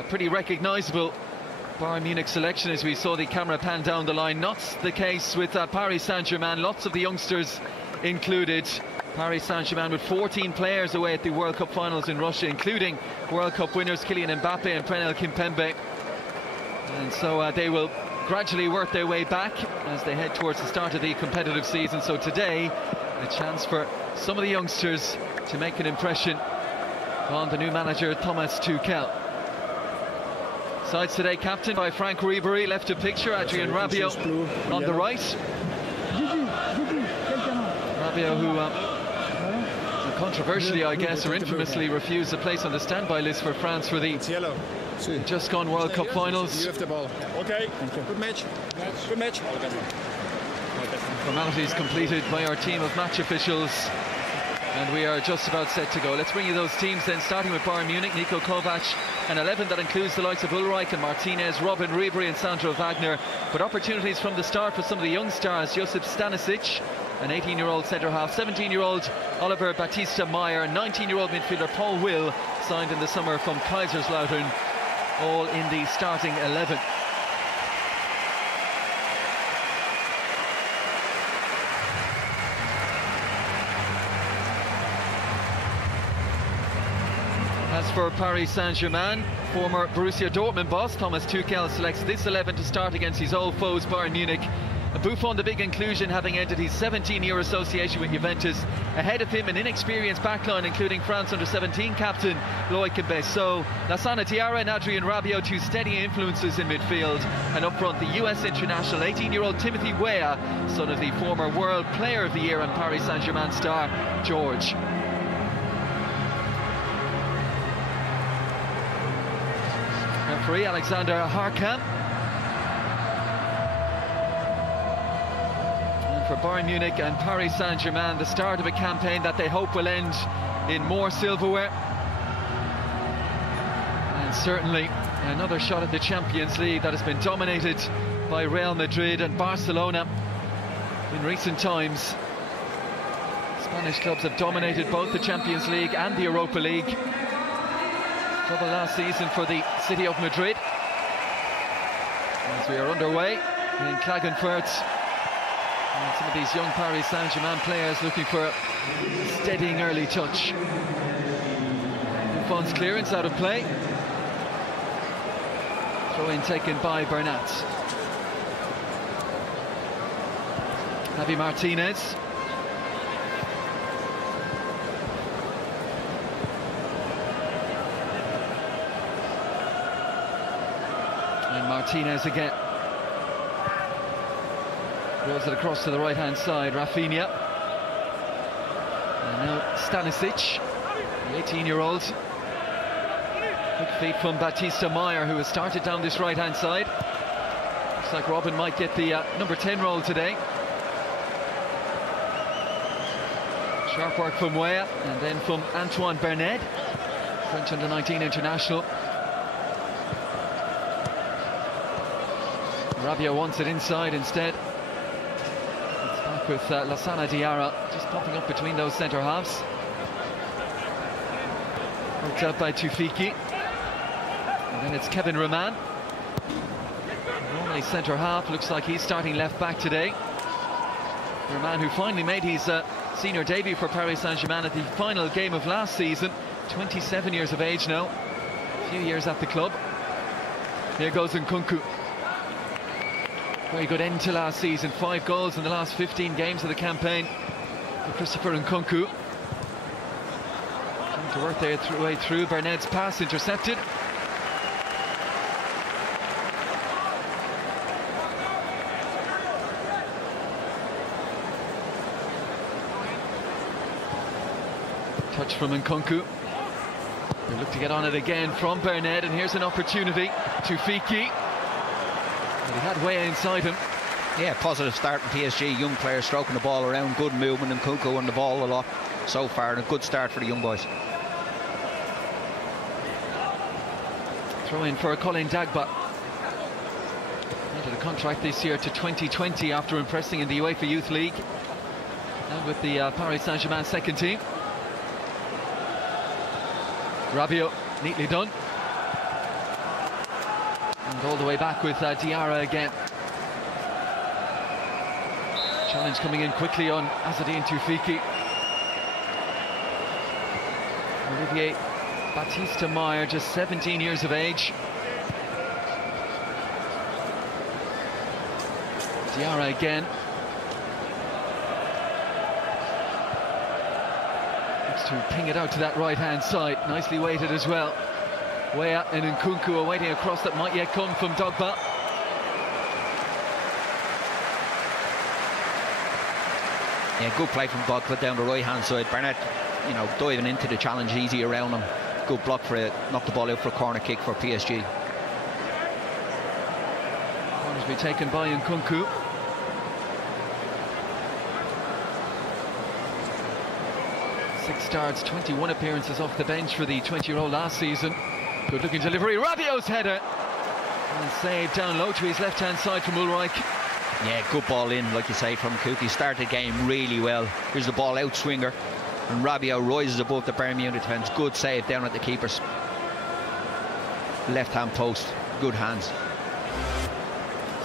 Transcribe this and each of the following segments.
A pretty recognisable Bayern Munich selection as we saw the camera pan down the line. Not the case with Paris Saint-Germain. Lots of the youngsters included. Paris Saint-Germain with 14 players away at the World Cup finals in Russia, including World Cup winners Kylian Mbappe and Prenel Kimpembe. And so they will gradually work their way back as they head towards the start of the competitive season. So today, a chance for some of the youngsters to make an impression on the new manager Thomas Tuchel. Sides today captained by Frank Ribery, left of picture, Adrien Rabiot on the right. Rabiot who controversially, I guess, or infamously refused a place on the standby list for France for the just gone World Cup finals. You have the ball. Okay, good match. Good match. Formalities completed by our team of match officials, and we are just about set to go. Let's bring you those teams then, starting with Bayern Munich. Niko Kovac, an 11 that includes the likes of Ulreich and Martinez, Robin Ribery and Sandro Wagner, but opportunities from the start for some of the young stars. Josip Stanisic, an 18-year-old centre-half, 17-year-old Oliver Batista Meyer, 19-year-old midfielder Paul Will, signed in the summer from Kaiserslautern, all in the starting 11. As for Paris Saint-Germain, former Borussia Dortmund boss Thomas Tuchel selects this 11 to start against his old foes Bayern Munich. Buffon, the big inclusion, having ended his 17-year association with Juventus. Ahead of him, an inexperienced backline, including France under-17 captain Loic Besso, Lassana Diarra and Adrien Rabiot, two steady influences in midfield. And up front, the US international, 18-year-old Timothy Weah, son of the former World Player of the Year and Paris Saint-Germain star George. Referee Alexander Harkamp. For Bayern Munich and Paris Saint-Germain, the start of a campaign that they hope will end in more silverware. And certainly another shot at the Champions League that has been dominated by Real Madrid and Barcelona in recent times. Spanish clubs have dominated both the Champions League and the Europa League. Trouble last season for the city of Madrid. As we are underway in Klagenfurt. And some of these young Paris Saint-Germain players looking for a steadying early touch. Buffon's clearance out of play. Throw-in taken by Bernat. Javi Martinez. And Martinez again. Rolls it across to the right-hand side, Rafinha. And now Stanisic, the 18-year-old. Quick feet from Batista Meyer, who has started down this right-hand side. Looks like Robin might get the number 10 role today. Sharp work from Weah, and then from Antoine Bernet, French under-19 international. Rabiot wants it inside instead. With Lassana Diarra just popping up between those centre halves. Worked out by Tufiki. And then it's Kevin Roman. Normally centre half, looks like he's starting left back today. Roman, who finally made his senior debut for Paris Saint-Germain at the final game of last season. 27 years of age now. A few years at the club. Here goes Nkunku. Very good end to last season, 5 goals in the last 15 games of the campaign for Christopher Nkunku. Trying to work their way through. Bernet's pass intercepted. Touch from Nkunku. They look to get on it again from Bernet, and here's an opportunity. Tufiki. He had Weah inside him. Yeah, positive start from PSG. Young players stroking the ball around, good movement, and Nkunku on the ball a lot so far, and a good start for the young boys. Throw in for Colin Dagba. Ended a contract this year to 2020 after impressing in the UEFA Youth League. And with the Paris Saint-Germain second team. Rabiot, neatly done. And all the way back with Diarra again. Challenge coming in quickly on Azzedine Tufiki. Olivier Baptiste Meyer, just 17 years of age. Diarra again. Looks to ping it out to that right-hand side. Nicely weighted as well. Weah and Nkunku are waiting across that might yet come from Dogba. Yeah, good play from Dogba down the right-hand side. Barnett, you know, diving into the challenge easy around him. Good block for it. Knocked the ball out for a corner kick for PSG. Corners be taken by Nkunku. Six starts, 21 appearances off the bench for the 20-year-old last season. Good looking delivery. Rabiot's header. And saved down low to his left-hand side from Ulreich. Yeah, good ball in, like you say, from Nkunku. Started the game really well. Here's the ball out swinger. And Rabiot rises above the Bayern Munich defence. Good save down at the keeper's left-hand post. Good hands.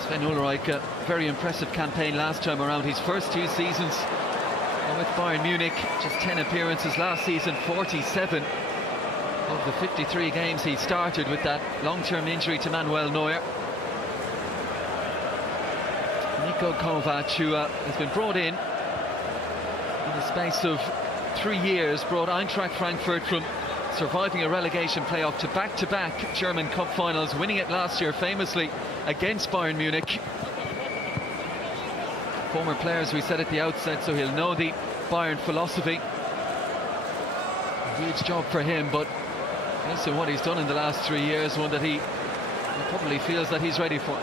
Sven Ulreich, a very impressive campaign last time around. His first 2 seasons with Bayern Munich, just 10 appearances. Last season, 47 of the 53 games he started with that long-term injury to Manuel Neuer. Niko Kovac, who has been brought in the space of 3 years, brought Eintracht Frankfurt from surviving a relegation playoff to back-to-back German Cup finals, winning it last year famously against Bayern Munich. Former players, we said at the outset, so he'll know the Bayern philosophy. A huge job for him, but based on what he's done in the last 3 years, one that he probably feels that he's ready for.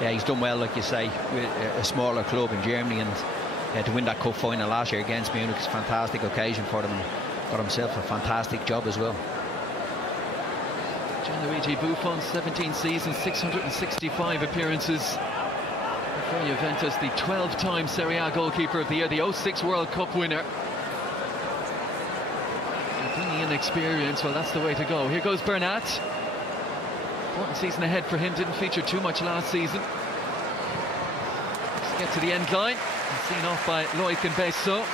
Yeah, he's done well, like you say, with a smaller club in Germany, and to win that cup final last year against Munich is a fantastic occasion for them, and got himself a fantastic job as well. Gianluigi Buffon, 17 seasons, 665 appearances for Juventus, the 12-time Serie A goalkeeper of the year, the 06 World Cup winner. And bringing in experience, well, that's the way to go. Here goes Bernat. Important season ahead for him, didn't feature too much last season. Let's get to the end line, and seen off by Loic and Besso.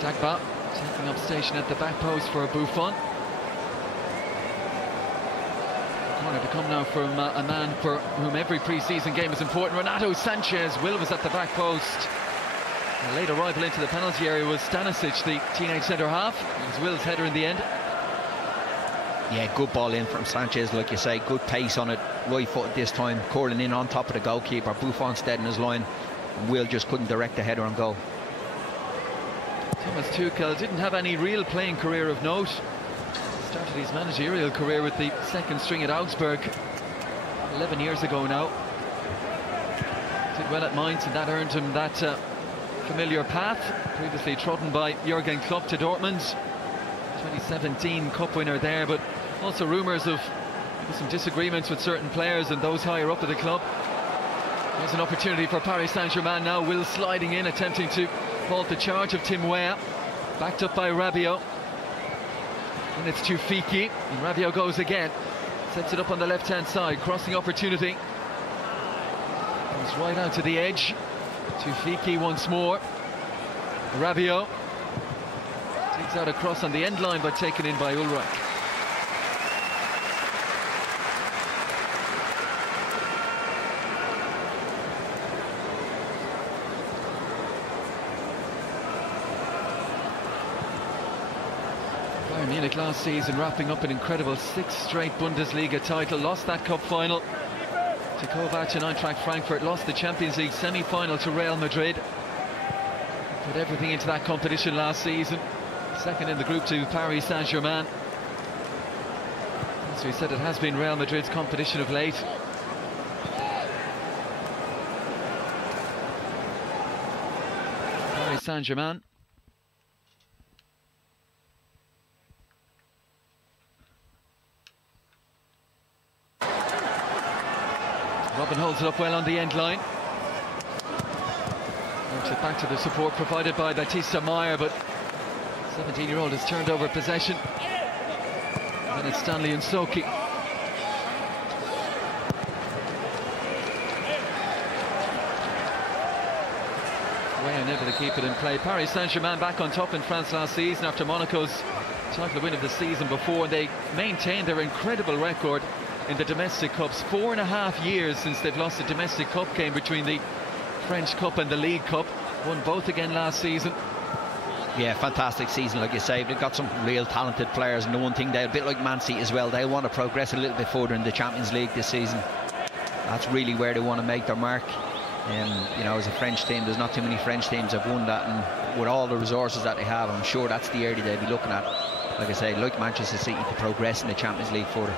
Dagba taking up station at the back post for Buffon. Corner to come now from a man for whom every pre-season game is important. Renato Sanchez. Will was at the back post. A late arrival into the penalty area was Stanisic, the teenage centre-half. It was Will's header in the end. Yeah, good ball in from Sanchez, like you say. Good pace on it. Right foot this time. Curling in on top of the goalkeeper. Buffon stayed in his line. And Will just couldn't direct the header and goal. Thomas Tuchel didn't have any real playing career of note. Started his managerial career with the second string at Augsburg 11 years ago now. Did well at Mainz, and that earned him that familiar path, previously trodden by Jurgen Klopp to Dortmund. 2017 Cup winner there, but also rumours of some disagreements with certain players and those higher up at the club. There's an opportunity for Paris Saint-Germain now. Will sliding in, attempting to halt the charge of Tim Weah. Backed up by Rabiot. And it's Tufiki, and Rabiot goes again. Sets it up on the left-hand side, crossing opportunity. Goes right out to the edge. Tufiki once more. Rabiot takes out a cross on the end line, but taken in by Ulreich. Bayern Munich last season wrapping up an incredible 6th straight Bundesliga title, lost that cup final to Kovac and Eintracht Frankfurt, lost the Champions League semi-final to Real Madrid. Put everything into that competition last season. Second in the group to Paris Saint-Germain. As we said, it has been Real Madrid's competition of late. Paris Saint-Germain. Robin holds it up well on the end line. Brings it back to the support provided by Batista Meyer, but 17-year-old has turned over possession. And it's Stanley and Soki. Way unable to keep it in play. Paris Saint-Germain back on top in France last season after Monaco's title win of the season before. They maintained their incredible record in the domestic cups. 4.5 years since they've lost a domestic cup game between the French Cup and the League Cup. Won both again last season. Yeah, fantastic season, like you say. They've got some real talented players, and the one thing they're a bit like Man City as well, they want to progress a little bit further in the Champions League this season. That's really where they want to make their mark. You know, as a French team, there's not too many French teams that have won that, and with all the resources that they have, I'm sure that's the area they'll be looking at. Like I say, like Manchester City, to progress in the Champions League further.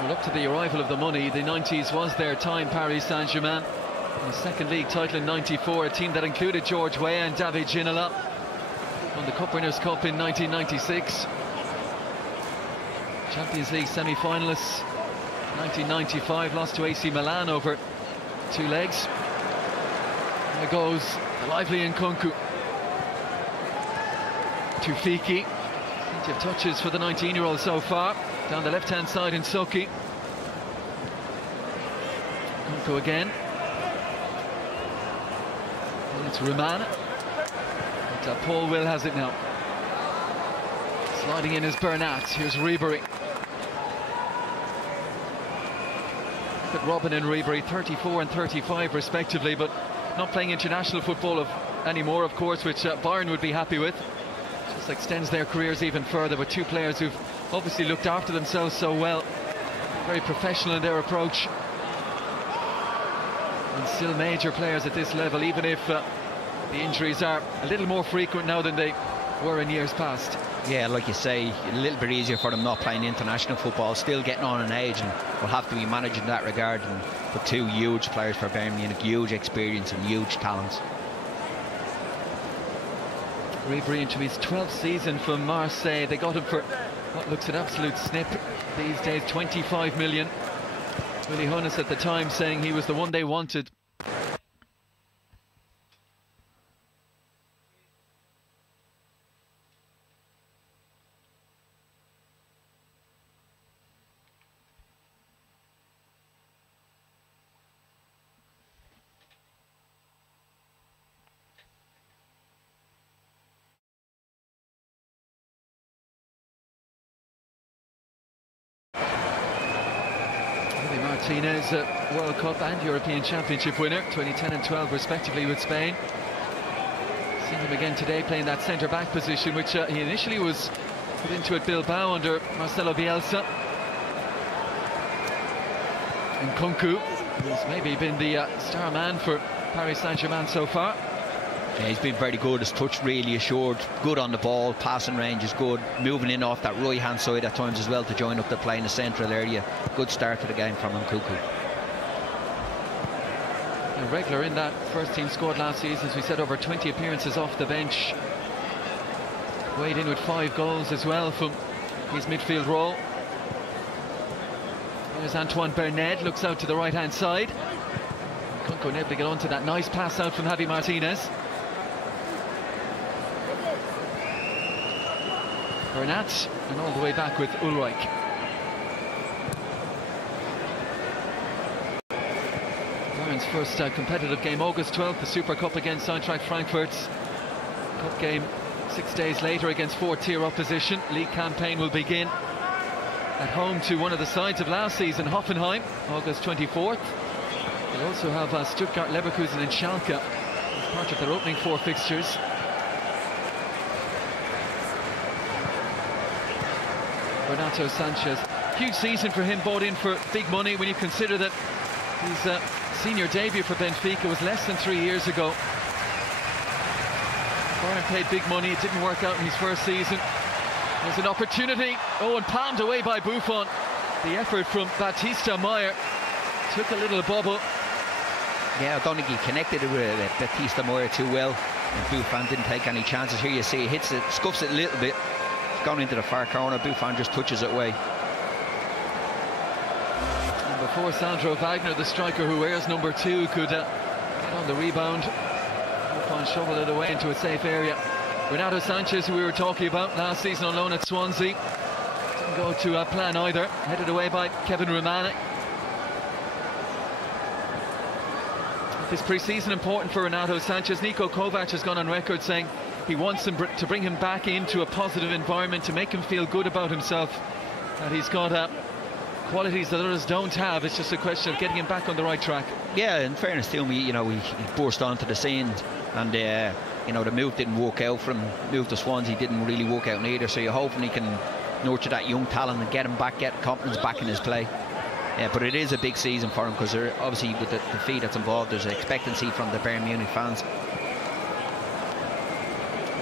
Well, up to the arrival of the money, the 90s was their time. Paris Saint-Germain, the second league title in '94, a team that included George Weah and David Ginola. Won the Cup Winners' Cup in 1996. Champions League semi-finalists 1995, lost to AC Milan over 2 legs. There goes the lively Nkunku. Tufiki. Plenty of touches for the 19-year-old so far. Down the left-hand side in Soki. Nkunku again. And it's Rumana. But Paul Will has it now. Sliding in is Bernat. Here's Ribery. Look at Robin and Ribery, 34 and 35 respectively, but not playing international football anymore, of course, which Bayern would be happy with. Just extends their careers even further, with 2 players who've obviously looked after themselves so well. Very professional in their approach. And still major players at this level, even if the injuries are a little more frequent now than they were in years past. Yeah, like you say, a little bit easier for them not playing international football, still getting on in age, and will have to be managed in that regard. And for 2 huge players for Bayern Munich, huge experience and huge talents. Ribery into his 12th season for Marseille. They got him for what looks an absolute snip these days, 25 million. Willy Hoeneß at the time saying he was the one they wanted. Martinez, World Cup and European Championship winner, 2010 and 12 respectively with Spain. Seen him again today playing that centre-back position, which he initially was put into at Bilbao under Marcelo Bielsa. And Nkunku, who's maybe been the star man for Paris Saint-Germain so far. Yeah, he's been very good. His touch really assured, good on the ball, passing range is good, moving in off that right hand side at times as well to join up the play in the central area. Good start to the game from Nkunku. A regular in that first team squad last season, as we said, over 20 appearances off the bench. Weighed in with 5 goals as well from his midfield role. There's Antoine Bernet, looks out to the right hand side. Nkunku able to get onto that nice pass out from Javi Martinez. Bernat, and all the way back with Ulreich. Bayern's first competitive game, August 12th, the Super Cup against Eintracht Frankfurt. Cup game 6 days later against 4th-tier opposition. League campaign will begin at home to one of the sides of last season, Hoffenheim, August 24th. They'll also have Stuttgart, Leverkusen and Schalke as part of their opening 4 fixtures. Renato Sanchez, huge season for him, bought in for big money when you consider that his senior debut for Benfica was less than 3 years ago. Bayern paid big money, it didn't work out in his first season. There's an opportunity, and palmed away by Buffon. The effort from Batista Meyer took a little bubble. Yeah, I don't think he connected it with Batista Meyer too well, and Buffon didn't take any chances. Here you see he hits it, scuffs it a little bit. Gone into the far corner, Buffon just touches it away. And before Sandro Wagner, the striker who wears number 2, could get on the rebound, Buffon shovel it away into a safe area. Renato Sanchez, who we were talking about last season on loan at Swansea, didn't go to plan either. Headed away by Kevin Romana. This pre-season important for Renato Sanchez. Niko Kovac has gone on record saying he wants him to bring him back into a positive environment, to make him feel good about himself, that he's got qualities that others don't have. It's just a question of getting him back on the right track. Yeah, in fairness to him, he burst onto the scene, and the move didn't work out for him. Move to Swansea didn't really work out either, so you're hoping he can nurture that young talent and get him back, get confidence back in his play. Yeah, but it is a big season for him, because obviously with the fee that's involved, there's an expectancy from the Bayern Munich fans.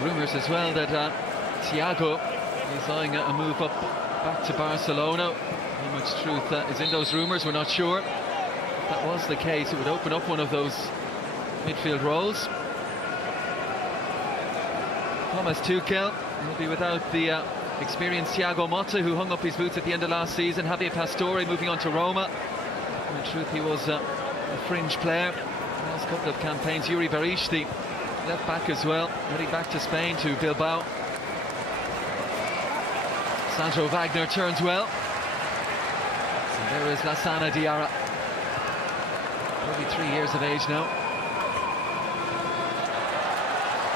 Rumours as well that Thiago is eyeing a move up back to Barcelona. How much truth is in those rumours, we're not sure. If that was the case, it would open up one of those midfield roles. Thomas Tuchel will be without the experienced Thiago Motta, who hung up his boots at the end of last season. Javier Pastore moving on to Roma. In truth, he was a fringe player the last couple of campaigns. Yuri Barish, the left back as well, heading back to Spain, to Bilbao. Sandro Wagner turns well. And there is Lassana Diarra, 33 years of age now.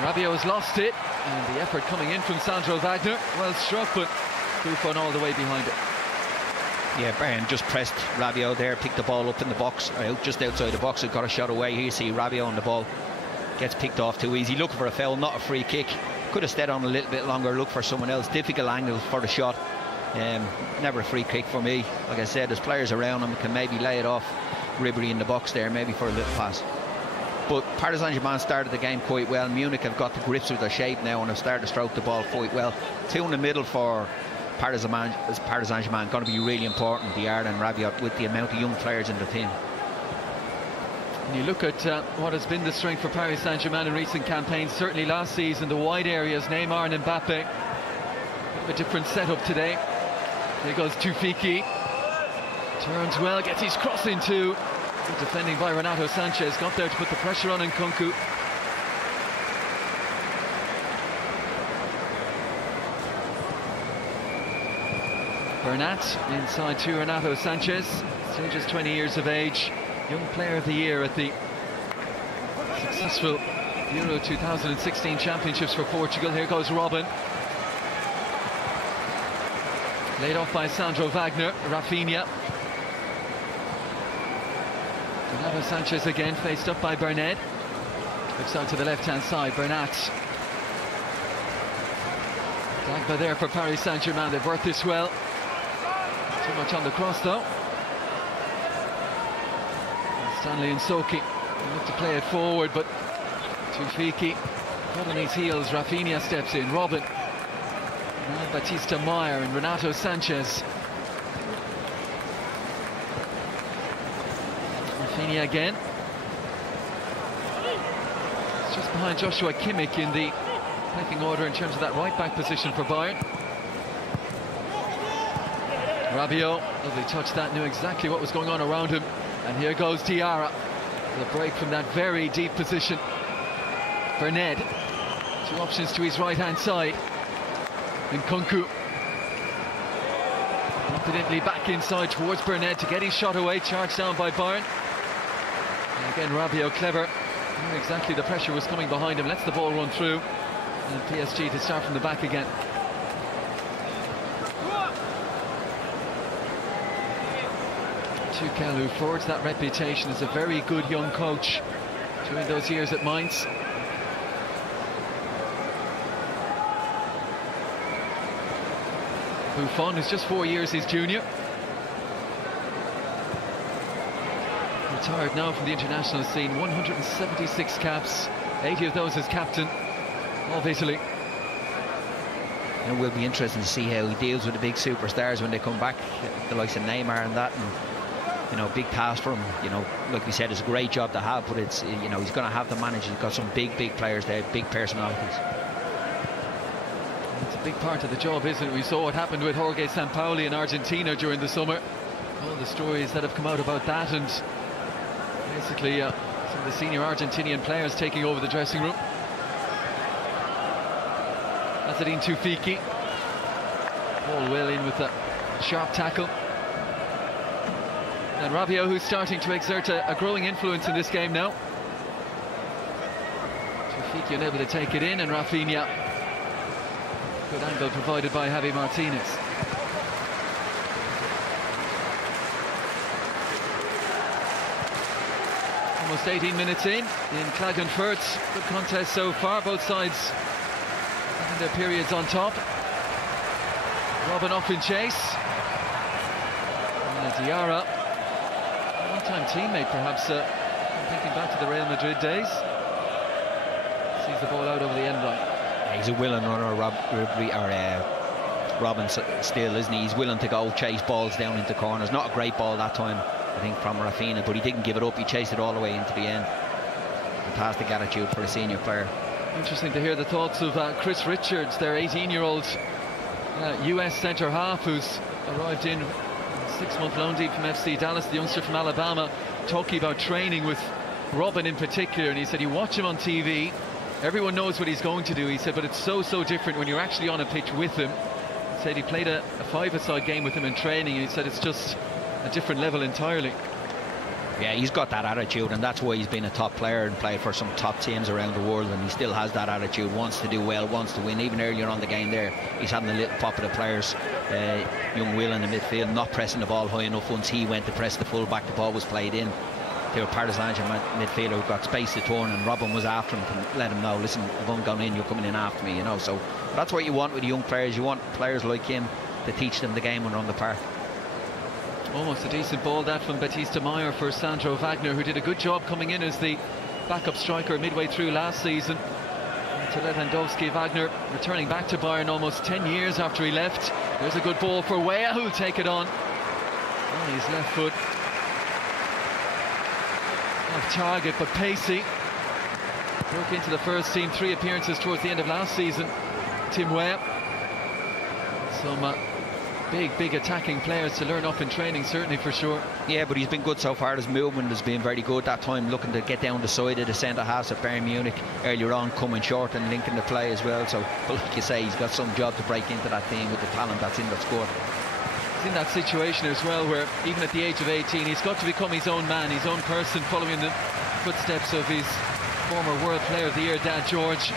Rabiot has lost it, and the effort coming in from Sandro Wagner. Well struck, but Buffon all the way behind it. Yeah, Bayern just pressed Rabiot there, picked the ball up in the box, just outside the box, and got a shot away. Here you see Rabiot on the ball. Gets picked off too easy, looking for a foul, not a free kick. Could have stayed on a little bit longer, look for someone else. Difficult angle for the shot. Never a free kick for me. Like I said, there's players around him, can maybe lay it off Ribery in the box there, maybe for a little pass. But Paris Saint-Germain started the game quite well. Munich have got the grips with their shape now and have started to stroke the ball quite well. Two in the middle for Paris Saint-Germain, going to be really important, Diarra and Rabiot, with the amount of young players in the team. When you look at what has been the strength for Paris Saint-Germain in recent campaigns, certainly last season, the wide areas, Neymar and Mbappe. A different setup today. There goes Tufiki. Turns well, gets his cross into. Good defending by Renato Sanchez. Got there to put the pressure on Nkunku. Bernat inside to Renato Sanchez. Still just 20 years of age. Young Player of the Year at the successful Euro 2016 Championships for Portugal. Here goes Robin. Laid off by Sandro Wagner. Rafinha. Renato Sanchez again, faced up by Bernat. Looks out to the left-hand side. Bernat. Dagba there for Paris Saint-Germain. They've worked this well. Too much on the cross though. Stanley and Soki look to play it forward, but Tufiki caught on his heels. Rafinha steps in. Robin. Now Batista Meyer and Renato Sanchez. Rafinha again. It's just behind Joshua Kimmich in the pecking order in terms of that right back position for Bayern. Rabiot, lovely touch that, knew exactly what was going on around him. And here goes Diarra. The break from that very deep position. Bernat. Two options to his right-hand side. Nkunku. Confidently back inside towards Bernat to get his shot away. Charged down by Bayern. And again, Rabiot clever. Knew exactly the pressure was coming behind him. Lets the ball run through. And PSG to start from the back again. Tuchel, who forged that reputation as a very good young coach during those years at Mainz. Buffon is just 4 years his junior. Retired now from the international scene. 176 caps, 80 of those as captain of Italy. It will be interesting to see how he deals with the big superstars when they come back, the likes of Neymar and that. And you know, big task for him. You know, like we said, it's a great job to have, but it's, you know, he's going to have to manage. He's got some big players there, big personalities. It's a big part of the job, isn't it? We saw what happened with Jorge Sampaoli in Argentina during the summer. All the stories that have come out about that, and basically some of the senior Argentinian players taking over the dressing room. Azzedine Tufiki. Paul Will in with a sharp tackle. And Rabiot, who's starting to exert a growing influence in this game now. Tufiki unable to take it in, and Rafinha. Good angle provided by Javi Martinez. Almost 18 minutes in Klagenfurt. Good contest so far, both sides having their periods on top. Robin off in chase. And Diarra, a one-time teammate perhaps, thinking back to the Real Madrid days. Sees the ball out over the end line. Yeah, he's a willing runner, Robin still, isn't he? He's willing to go chase balls down into corners. Not a great ball that time, I think, from Rafinha, but he didn't give it up. He chased it all the way into the end. Fantastic attitude for a senior player. Interesting to hear the thoughts of Chris Richards, their 18-year-old US centre half, who's arrived in 6-month loan deal from FC Dallas, the youngster from Alabama, talking about training with Robin in particular. And he said, you watch him on TV, everyone knows what he's going to do. He said, but it's so different when you're actually on a pitch with him. He said he played a five-a-side game with him in training, and he said it's just a different level entirely. Yeah, he's got that attitude, and that's why he's been a top player and played for some top teams around the world, and he still has that attitude, wants to do well, wants to win. Even earlier on the game there, he's having a little pop of the players. Young Will in the midfield, not pressing the ball high enough. Once he went to press the full-back, the ball was played in. They were Partizan midfielder who got space to turn, and Robin was after him to let him know, listen, if I'm going in, you're coming in after me, you know. So that's what you want with young players. You want players like him to teach them the game when they're on the park. Almost a decent ball that from Batista Meyer for Sandro Wagner, who did a good job coming in as the backup striker midway through last season. And to Lewandowski, Wagner returning back to Bayern almost 10 years after he left. There's a good ball for Weah, who'll take it on his left foot. Off target, but pacey. Broke into the first team, 3 appearances towards the end of last season. Tim Weah. Some big attacking players to learn up in training, certainly, for sure. Yeah, but he's been good so far. His movement has been very good. That time looking to get down the side of the centre halves at Bayern Munich earlier on, coming short and linking the play as well. So, but like you say, he's got some job to break into that team with the talent that's in that squad. He's in that situation as well where even at the age of 18 he's got to become his own man, his own person, following the footsteps of his former World Player of the Year, Dad George.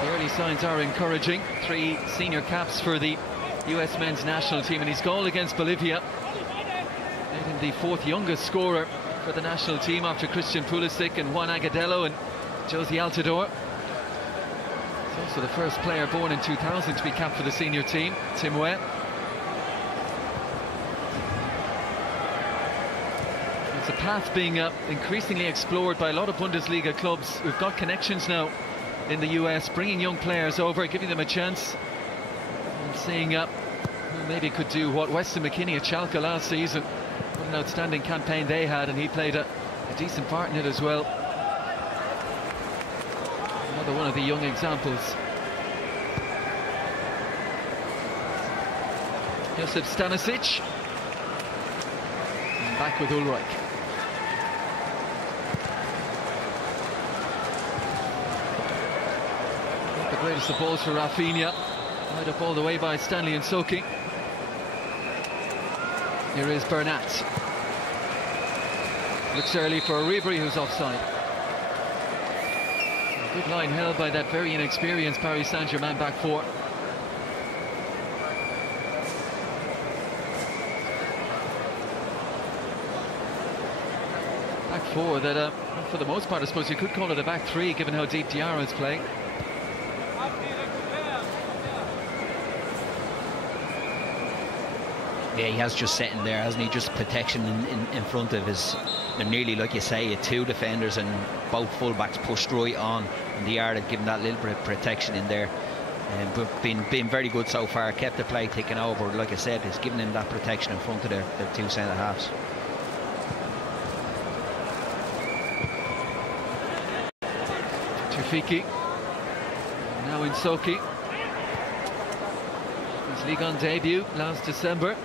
The early signs are encouraging. 3 senior caps for the US men's national team, and his goal against Bolivia made him the 4th youngest scorer for the national team after Christian Pulisic and Juan Agudelo and Josie Altidore. He's also the first player born in 2000 to be capped for the senior team, Tim Weah. It's a path being increasingly explored by a lot of Bundesliga clubs. We've got connections now in the US, bringing young players over, giving them a chance, and seeing who maybe could do what Weston McKennie at Schalke last season. What an outstanding campaign they had, and he played a decent part in it as well. Another one of the young examples. Josip Stanisic, and back with Ulreich. Greatest of balls for Rafinha, tied up all the way by Stanley and Soki. Here is Bernat. Looks early for Ribery, who's offside. A good line held by that very inexperienced Paris Saint-Germain back 4. Back 4 that, for the most part, I suppose you could call it a back 3, given how deep Diarra is playing. Yeah, he has just sitting there, hasn't he? Just protection in front of his. They're nearly, like you say, 2 defenders, and both fullbacks pushed right on, and the Yard have given that little bit of protection in there. But been very good so far. Kept the play ticking over. Like I said, it's given him that protection in front of their 2 centre halves. Tufiki now in Soki. His Ligue 1 debut last December.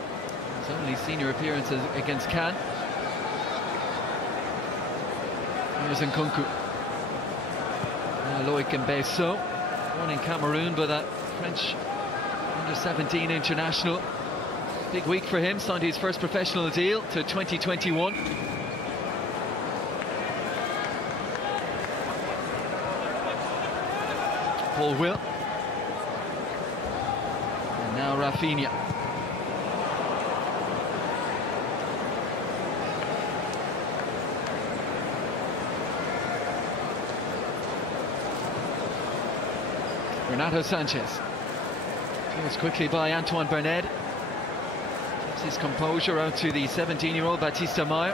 His only senior appearance against Cannes. Here's Nkunku. Loic Mbesso, born in Cameroon, but a French under-17 international. Big week for him, signed his first professional deal to 2021. Paul Will. And now Rafinha. Renato Sanchez. Cleared quickly by Antoine Bernard. Keeps his composure out to the 17-year-old Baptiste Meyer.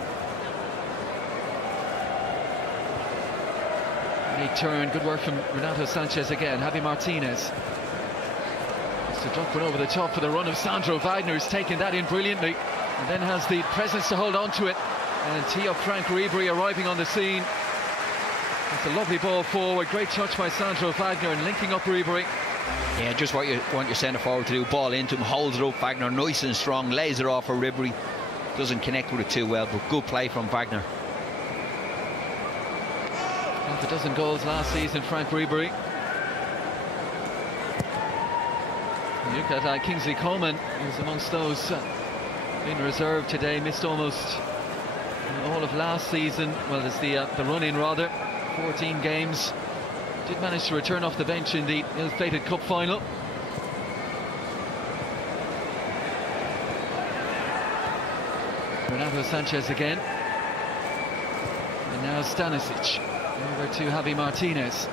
Great turn, good work from Renato Sanchez again. Javi Martinez. Has to drop it over the top for the run of Sandro Wagner, who's taken that in brilliantly. And then has the presence to hold on to it. And Theo Frank Ribery arriving on the scene. It's a lovely ball forward, great touch by Sandro Wagner and linking up Ribery. Yeah, just what you want your centre forward to do. Ball into him, holds it up, Wagner nice and strong, lays it off for Ribery. Doesn't connect with it too well, but good play from Wagner. Half a dozen goals last season, Frank Ribery. You look at Kingsley Coman, who's amongst those in reserve today, missed almost all of last season. Well, there's the run-in rather. 14 games. Did manage to return off the bench in the ill-fated cup final. Renato Sanchez again. And now Stanisic. Over to Javi Martinez.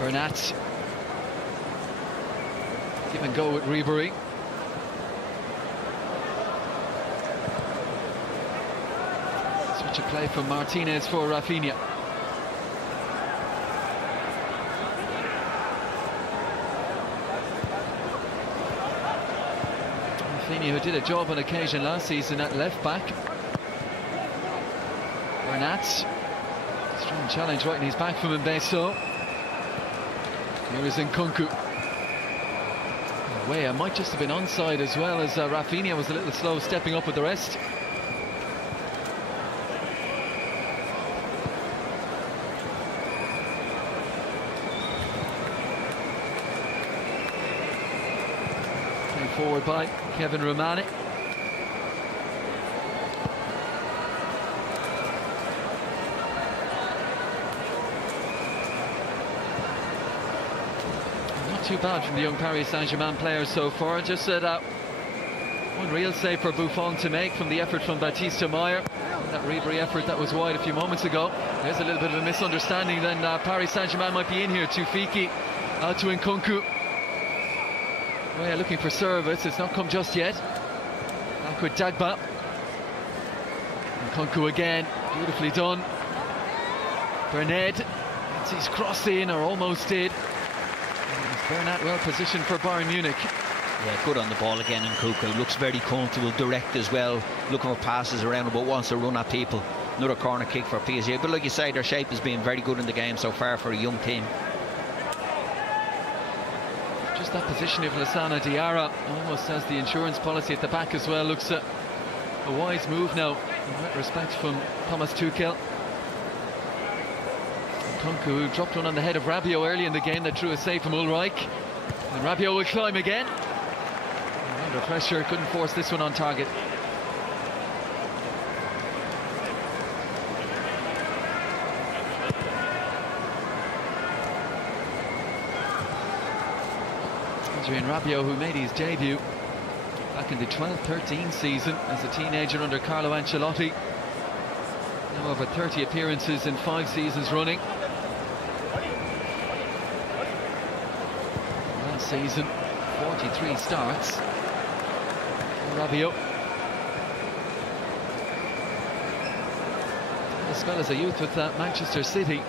Bernat. Give and go with Ribery. Switch of play from Martinez for Rafinha. Rafinha, who did a job on occasion last season at left back. Bernat. Strong challenge right in his back from Mbesso. Here is Nkunku. Way, might just have been onside as well, as Rafinha was a little slow stepping up with the rest. Playing forward by Kevin Romani. Too bad from the young Paris Saint-Germain players so far. Just one real save for Buffon to make from the effort from Baptiste Meyer. That Ribery effort that was wide a few moments ago. There's a little bit of a misunderstanding then. Paris Saint-Germain might be in here. Tufiki out to Nkunku. Well, looking for service. It's not come just yet. Back with Dagba. Nkunku again. Beautifully done. Bernard. He's crossed in, or almost did. Bernat well positioned for Bayern Munich. Yeah, good on the ball again. Nkunku looks very comfortable, direct as well, looking for passes around, but wants to run at people. Another corner kick for PSG. But like you say, their shape has been very good in the game so far for a young team. Just that position of Lassana Diarra almost has the insurance policy at the back as well. Looks a wise move now in that respect from Thomas Tuchel. Nkunku, who dropped one on the head of Rabiot early in the game that drew a save from Ulreich. And Rabiot will climb again. And under pressure, couldn't force this one on target. Adrien Rabiot, who made his debut back in the 12-13 season as a teenager under Carlo Ancelotti. Now over 30 appearances in 5 seasons running. Season 43 starts. Rabiot, as well as a youth with Manchester City.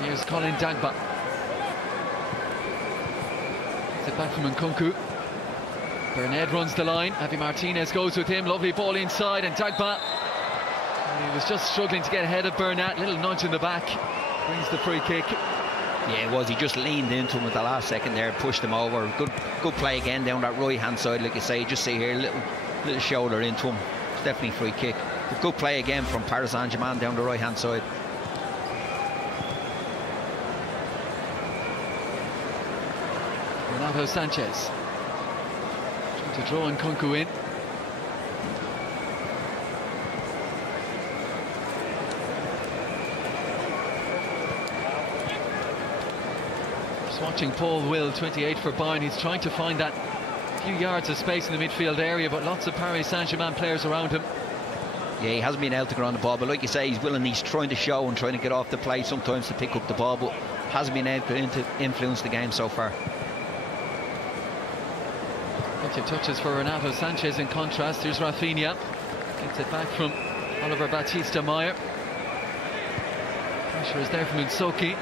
Here's Colin Dagba. Gets it back from Nkunku. Bernard runs the line. Javi Martinez goes with him. Lovely ball inside, and Dagba. He was just struggling to get ahead of Bernat. Little nudge in the back. Brings the free kick. Yeah, it was. He just leaned into him at the last second there, pushed him over. Good play again down that right hand side, like you say. You just see here, little shoulder into him. It's definitely a free kick. But good play again from Paris Saint-Germain down the right hand side. Renato Sanchez trying to draw Nkunku in. Watching Paul Will, 28 for Bayern. He's trying to find that few yards of space in the midfield area, but lots of Paris Saint-Germain players around him. Yeah, he hasn't been able to get on the ball, but like you say, he's willing. He's trying to show and trying to get off the play sometimes to pick up the ball, but hasn't been able to influence the game so far. Bunch of touches for Renato Sanchez. In contrast, here's Rafinha. Gets it back from Oliver Batista Meyer. Pressure is there from Insoki.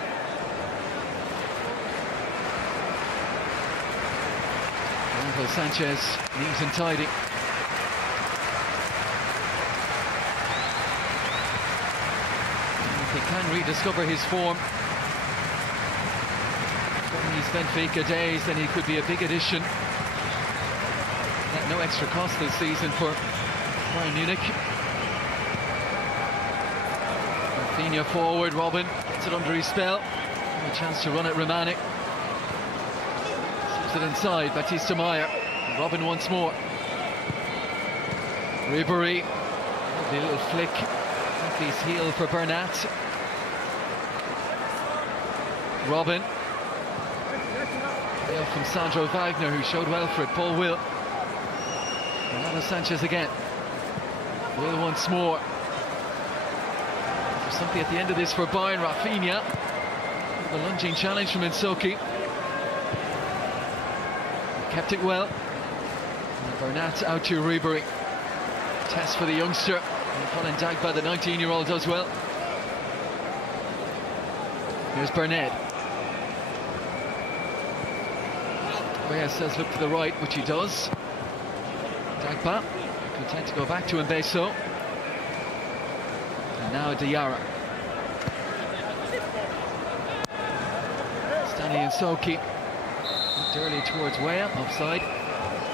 Sanchez, neat and tidy. If he can rediscover his form from these Benfica days, then he could be a big addition. At no extra cost this season for Bayern Munich. Rafinha forward, Robin gets it under his spell. A chance to run at Romanic. It inside, Batista Meyer. Robin once more. Ribery. Lovely little flick at his heel for Bernat. Robin. Play from Sandro Wagner, who showed well for it. Paul Will. Renato Sanchez again. Will once more. There's something at the end of this for Bayern. Rafinha. A lunging challenge from Insoki. Kept it well. And Bernat out to Ribery. Test for the youngster. And Colin Dagba, the 19-year-old, does well. Here's Bernat. Reyes says look to the right, which he does. Dagba content to go back to Mbeso. And now Diarra. Stanley Insoki. Early towards Weah, offside.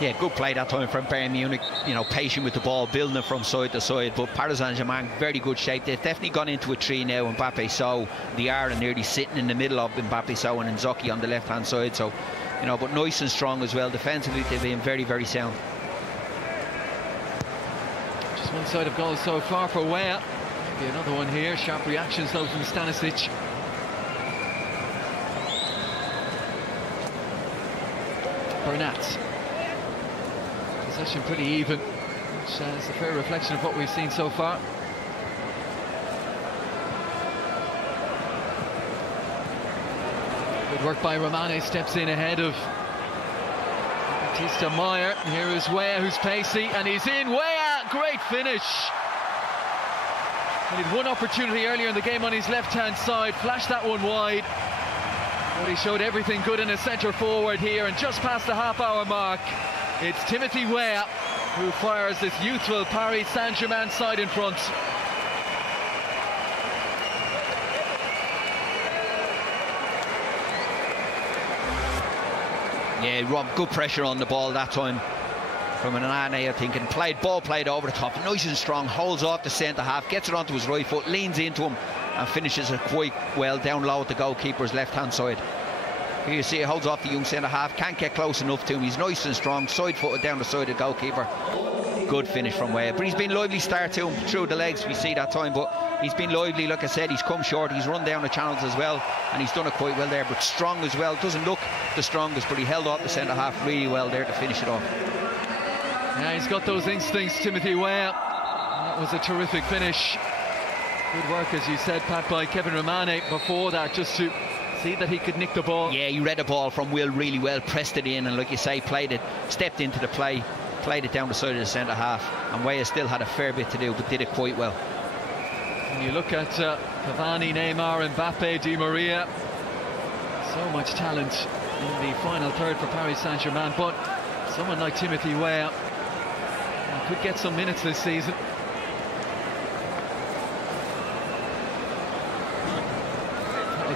Yeah, good play that time from Bayern Munich. You know, patient with the ball, building it from side to side. But Paris Saint-Germain, very good shape. They've definitely gone into a tree now. Mbappe Sow, Diarra nearly sitting in the middle of Mbappe Sow and Inzaghi on the left-hand side. So, you know, but nice and strong as well. Defensively, they've been very, very sound. Just one side of goal so far for Weah. Maybe another one here. Sharp reactions though from Stanisic. Bernat. Possession pretty even, which is a fair reflection of what we've seen so far. Good work by Romane, steps in ahead of Batista Meyer. Here is Weah, who's pacey, and he's in. Weah, great finish. He had one opportunity earlier in the game on his left-hand side, flashed that one wide. But he showed everything good in a centre forward here, and just past the half-hour mark, it's Timothy Weah who fires this youthful Paris Saint-Germain side in front. Yeah, Rob, good pressure on the ball that time from an Anane, I think, and ball played over the top, nice and strong, holds off the centre half, gets it onto his right foot, leans into him, and finishes it quite well down low at the goalkeeper's left-hand side. Here you see it holds off the young centre-half, can't get close enough to him. He's nice and strong, side-footed down the side of the goalkeeper. Good finish from Weah. But he's been lively start to him through the legs, we see that time, but he's been lively, like I said. He's come short, he's run down the channels as well, and he's done it quite well there, but strong as well. Doesn't look the strongest, but he held off the centre-half really well there to finish it off. Yeah, he's got those instincts, Timothy Weah. That was a terrific finish. Good work, as you said, Pat, by Kevin Romane before that, just to see that he could nick the ball. Yeah, he read the ball from Will really well, pressed it in, and like you say, played it, stepped into the play, played it down the side of the centre half, and Weah still had a fair bit to do, but did it quite well. When you look at Cavani, Neymar, Mbappe, Di Maria, so much talent in the final third for Paris Saint-Germain, but someone like Timothy Weah could get some minutes this season.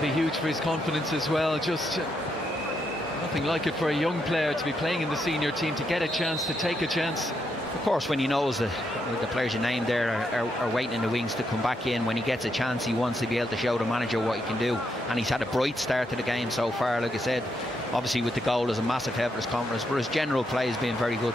That'll be huge for his confidence as well. Just nothing like it for a young player to be playing in the senior team, to get a chance, to take a chance. Of course, when he knows that the players you named there are waiting in the wings to come back in, when he gets a chance, he wants to be able to show the manager what he can do. And he's had a bright start to the game so far. Like I said, obviously with the goal, there's a massive help for his confidence, but his general play has been very good.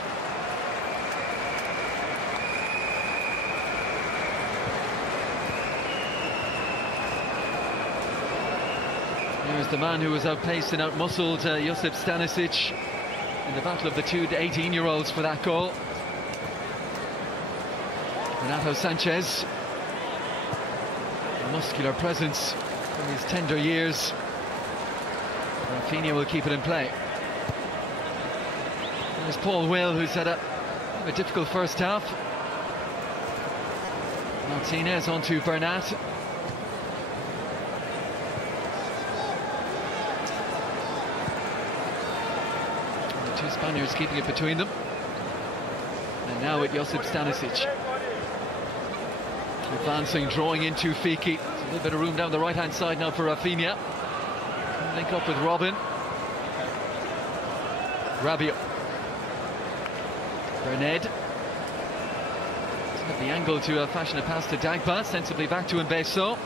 Here's the man who was outpaced and outmuscled Josip Stanisic in the battle of the two 18-year-olds for that goal. Renato Sanchez, a muscular presence from his tender years. Rafinha will keep it in play. There's Paul Will, who's had a difficult first half. Martinez onto Bernat. The two Spaniards keeping it between them. And now with Josip Stanisic. Advancing, drawing into Fiki. There's a little bit of room down the right-hand side now for Rafinha. Link up with Robin. Rabiot. Berned. At the angle to fashion a pass to Dagba. Sensibly back to Mbeso.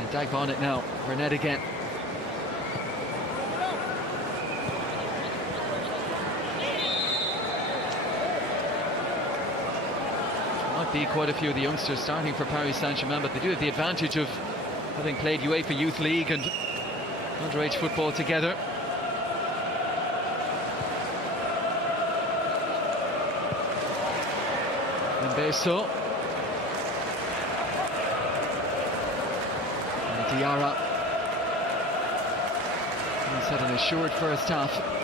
And Dagba on it now. Berned again. Be quite a few of the youngsters starting for Paris Saint-Germain, but they do have the advantage of having played UEFA Youth League and underage football together. Mbeso. And Diarra. He's had an assured first half.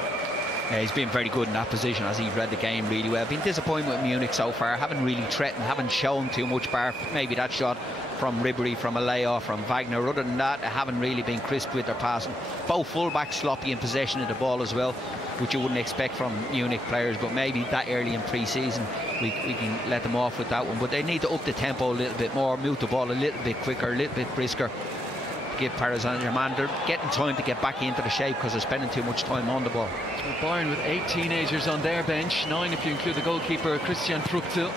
Yeah, he's been very good in that position as he's read the game really well. Been disappointed with Munich so far, haven't really threatened, haven't shown too much bar. Maybe that shot from Ribery, from a layoff, from Wagner. Other than that, they haven't really been crisp with their passing. Both full-backs sloppy in possession of the ball as well, which you wouldn't expect from Munich players, but maybe that early in pre-season we can let them off with that one. But they need to up the tempo a little bit more, move the ball a little bit quicker, a little bit brisker. Give Paris Saint-Germain, they're getting time to get back into the shape because they're spending too much time on the ball. Well, Bayern with 8 teenagers on their bench, 9 if you include the goalkeeper Christian Fruchtel.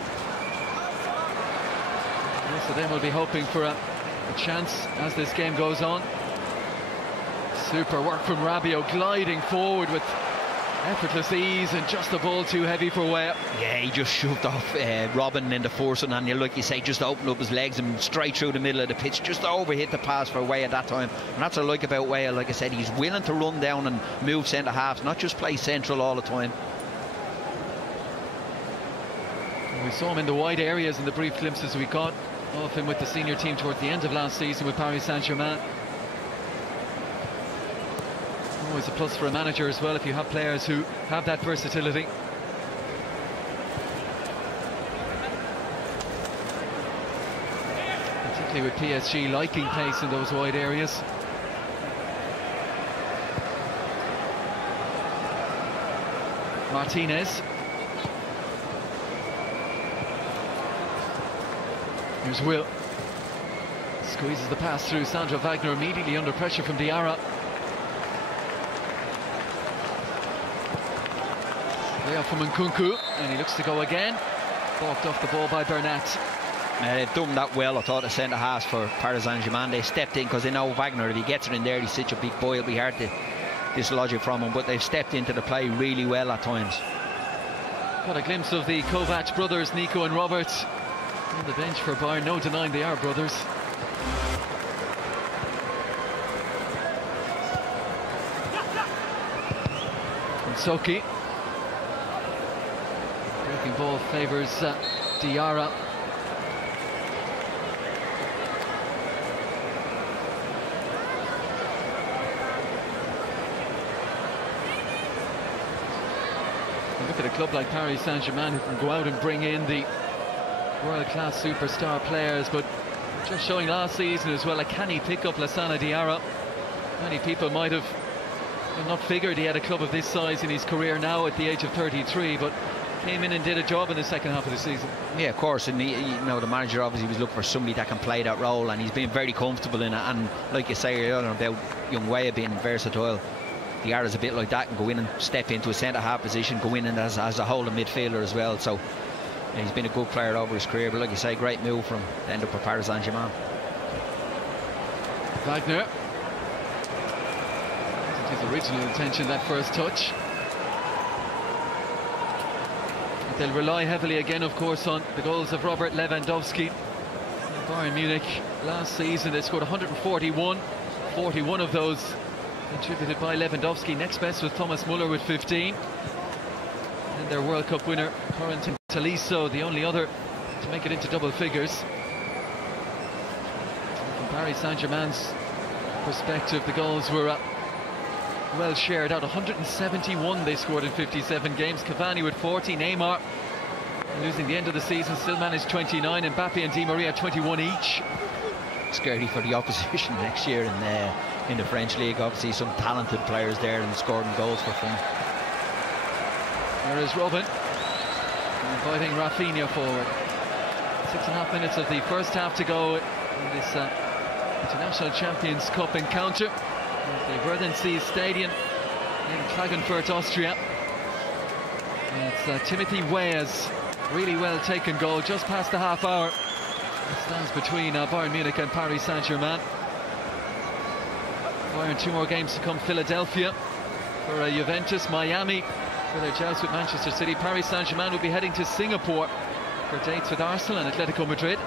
So then we'll be hoping for a chance as this game goes on. Super work from Rabiot, gliding forward with effortless ease and just a ball too heavy for Weah. Yeah, he just shoved off Robin in the force, and like you say, just opened up his legs and straight through the middle of the pitch, just overhit the pass for Weah at that time. And that's what I like about Weah. Like I said, he's willing to run down and move centre halves, not just play central all the time. We saw him in the wide areas in the brief glimpses we got of him with the senior team towards the end of last season with Paris Saint-Germain. Always a plus for a manager as well if you have players who have that versatility. Particularly with PSG liking pace in those wide areas. Martinez. Here's Will. Squeezes the pass through. Sandro Wagner immediately under pressure from Diarra. Layoff from Nkunku, and he looks to go again. Balked off the ball by Bernat. They've done that well, I thought, the centre halves for Paris Saint-Germain. They stepped in because they know Wagner, if he gets it in there, he's such a big boy, it'll be hard to dislodge it from him. But they've stepped into the play really well at times. Got a glimpse of the Kovac brothers, Nico and Robert, on the bench for Bayern. No denying they are brothers. And Soki. Breaking ball favours Diarra. Look at a club like Paris Saint-Germain who can go out and bring in the world-class superstar players, but just showing last season as well, a canny pick-up Lassana Diarra. Many people might have not figured he had a club of this size in his career now at the age of 33, but came in and did a job in the second half of the season. Yeah, of course, and the manager obviously was looking for somebody that can play that role, and he's been very comfortable in it. And like you say earlier about young Weah being versatile, Diarra is a bit like that, and go in and step into a centre half position, go in and as a holding midfielder as well. So he's been a good player over his career, but like you say, great move from to end up with Paris Saint-Germain. Wagner. His original intention, that first touch. They'll rely heavily again, of course, on the goals of Robert Lewandowski. Bayern Munich last season, they scored 141. 41 of those contributed by Lewandowski. Next best was Thomas Muller with 15. And their World Cup winner, Corentin Tolisso, the only other to make it into double figures. From Paris Saint-Germain's perspective, the goals were well shared out. 171 they scored in 57 games. Cavani with 40. Neymar, losing the end of the season, still managed 29. Mbappe and Di Maria 21 each. Scary for the opposition next year in the French league. Obviously some talented players there and scoring goals for fun. There is Robin inviting Rafinha forward. 6.5 minutes of the first half to go in this International Champions Cup encounter at the Werdensee Stadium in Klagenfurt, Austria. It's Timothy Weah's really well taken goal just past the half hour. It stands between Bayern Munich and Paris Saint-Germain. Bayern 2 more games to come. Philadelphia for Juventus, Miami for their joust with Manchester City. Paris Saint-Germain will be heading to Singapore for dates with Arsenal and Atletico Madrid.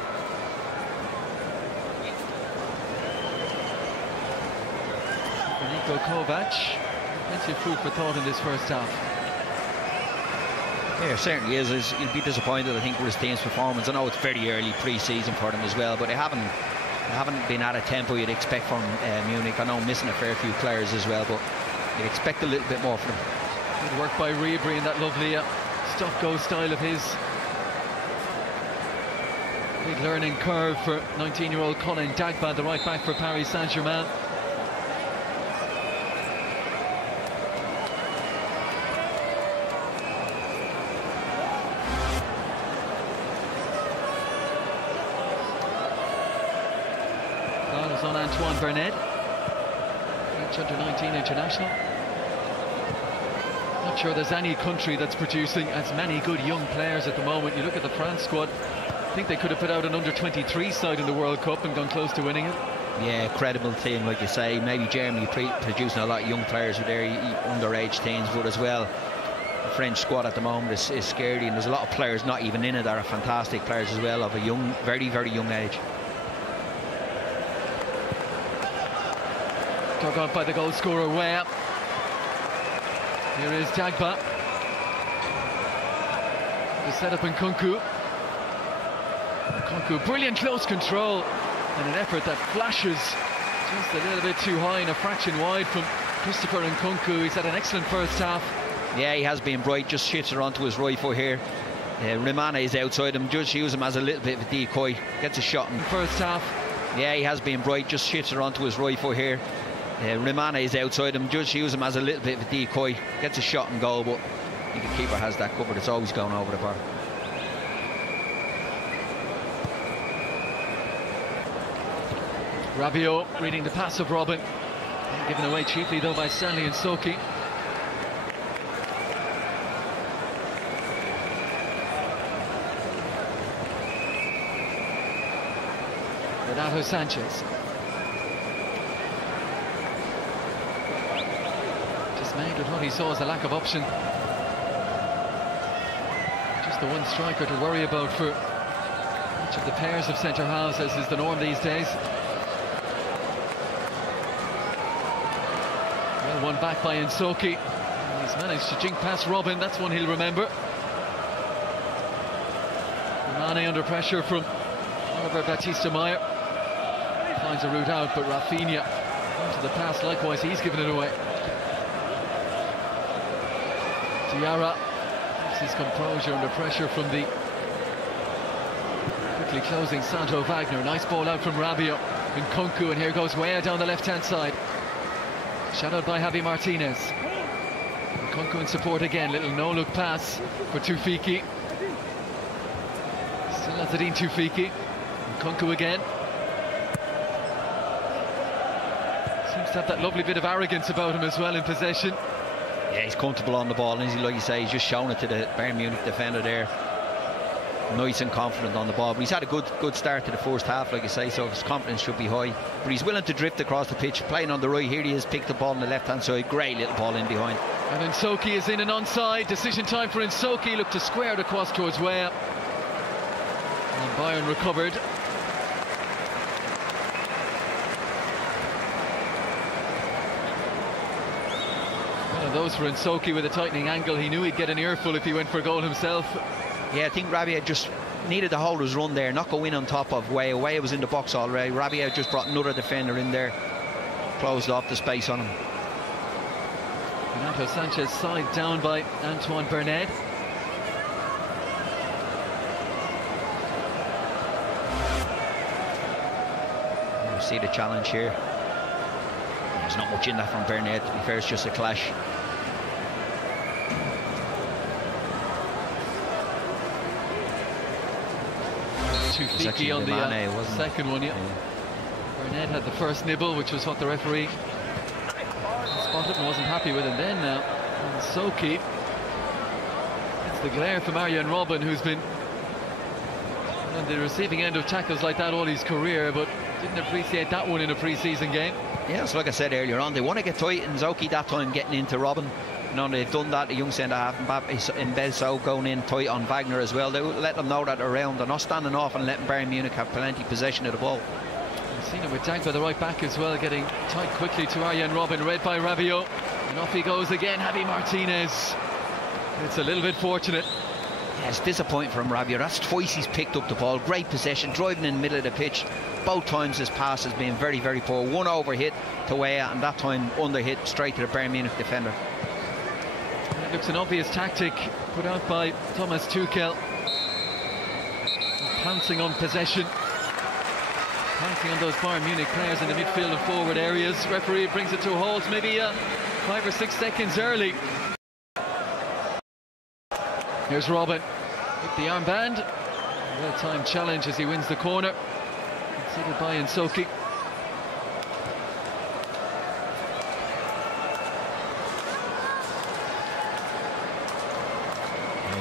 For Niko Kovac, plenty of food for thought in this first half. Yeah, it certainly is. He'll be disappointed, I think, with his team's performance. I know it's very early pre-season for them as well, but they haven't been at a tempo you'd expect from Munich. I know missing a fair few players as well, but you'd expect a little bit more from them. Good work by Ribery in that lovely stop-go style of his. Big learning curve for 19-year-old Colin Dagba, the right back for Paris Saint-Germain. On Antoine Bernard, French under-19 international. Not sure there's any country that's producing as many good young players at the moment. You look at the France squad, I think they could have put out an under-23 side in the World Cup and gone close to winning it. Yeah, credible team, like you say. Maybe Germany producing a lot of young players with their underage teams, but as well, the French squad at the moment is scary, and there's a lot of players not even in it that are fantastic players as well, of a young, very, very young age. Dug out by the goal scorer Weah. Here is Dagba. The setup in Nkunku. Nkunku, brilliant close control and an effort that flashes just a little bit too high and a fraction wide from Christopher Nkunku. He's had an excellent first half. Yeah, he has been bright, just shifts her onto his right foot here. Rimane is outside him, just use him as a little bit of a decoy, gets a shot in the first half. Yeah, he has been bright, just shifts her onto his right foot here. Rimane is outside him, just use him as a little bit of a decoy, gets a shot and goal, but I think the keeper has that covered. It's always going over the bar. Rabiot reading the pass of Robin, given away cheaply though by Stanley and Soki. Renato Sanchez. Dismayed with what he saw as a lack of option. Just the one striker to worry about for each of the pairs of centre halves, as is the norm these days. Well, one back by Nsoki. He's managed to jink past Robin. That's one he'll remember. Mane under pressure from Oliver Baptiste-Meyer. Finds a route out, but Rafinha onto the pass. Likewise, he's given it away. Diarra keeps his composure under pressure from the quickly closing Sandro Wagner. Nice ball out from Rabiot. Nkunku, and here goes Weah down the left-hand side. Shadowed by Javi Martinez. Kunku in support again. Little no-look pass for Tufiki. Still Azadine Tufiki. And Kunku again. Seems to have that lovely bit of arrogance about him as well in possession. Yeah, he's comfortable on the ball, and like you say, he's just shown it to the Bayern Munich defender there. Nice and confident on the ball, but he's had a good start to the first half, like you say, so his confidence should be high. But he's willing to drift across the pitch, playing on the right. Here he is, picked the ball on the left-hand side. Great little ball in behind. And Nsoki is in and onside. Decision time for Nsoki. Looked to square it across towards Weah. And Bayern recovered. One of those for Nsoki with a tightening angle. He knew he'd get an earful if he went for a goal himself. Yeah, I think Rabia just needed to hold his run there, not go in on top of Weah. Weah was in the box already. Rabia just brought another defender in there, closed off the space on him. Renato Sanchez side down by Antoine Bernard. You see the challenge here. There's not much in that from Bernard, to be fair, it's just a clash. Tufiki on the second one, yeah. Bernard had the first nibble, which was what the referee spotted and wasn't happy with, and then now Nsoki. It's the glare from Arjen Robben, who's been on the receiving end of tackles like that all his career, but didn't appreciate that one in a pre-season game. Yeah, so like I said earlier on, they want to get tight, and Nsoki that time getting into Robben. You know, they've done that, the young centre-half in Belso going in tight on Wagner as well. They let them know that they're around. They're not standing off and letting Bayern Munich have plenty possession of the ball. We've seen it with Dagba, the right back as well, getting tight quickly to Arjen Robben, read by Rabiot. And off he goes again, Javi Martinez. It's a little bit fortunate. Yeah, it's disappointing from Rabiot. That's twice he's picked up the ball. Great possession, driving in the middle of the pitch. Both times his pass has been very, very poor. One over hit to Weah, and that time under hit straight to the Bayern Munich defender. It looks an obvious tactic put out by Thomas Tuchel. Pouncing on possession. Pouncing on those Bayern Munich players in the midfield and forward areas. Referee brings it to a halt, maybe 5 or 6 seconds early. Here's Robben with the armband. Well-timed challenge as he wins the corner. Considered by Nsoki.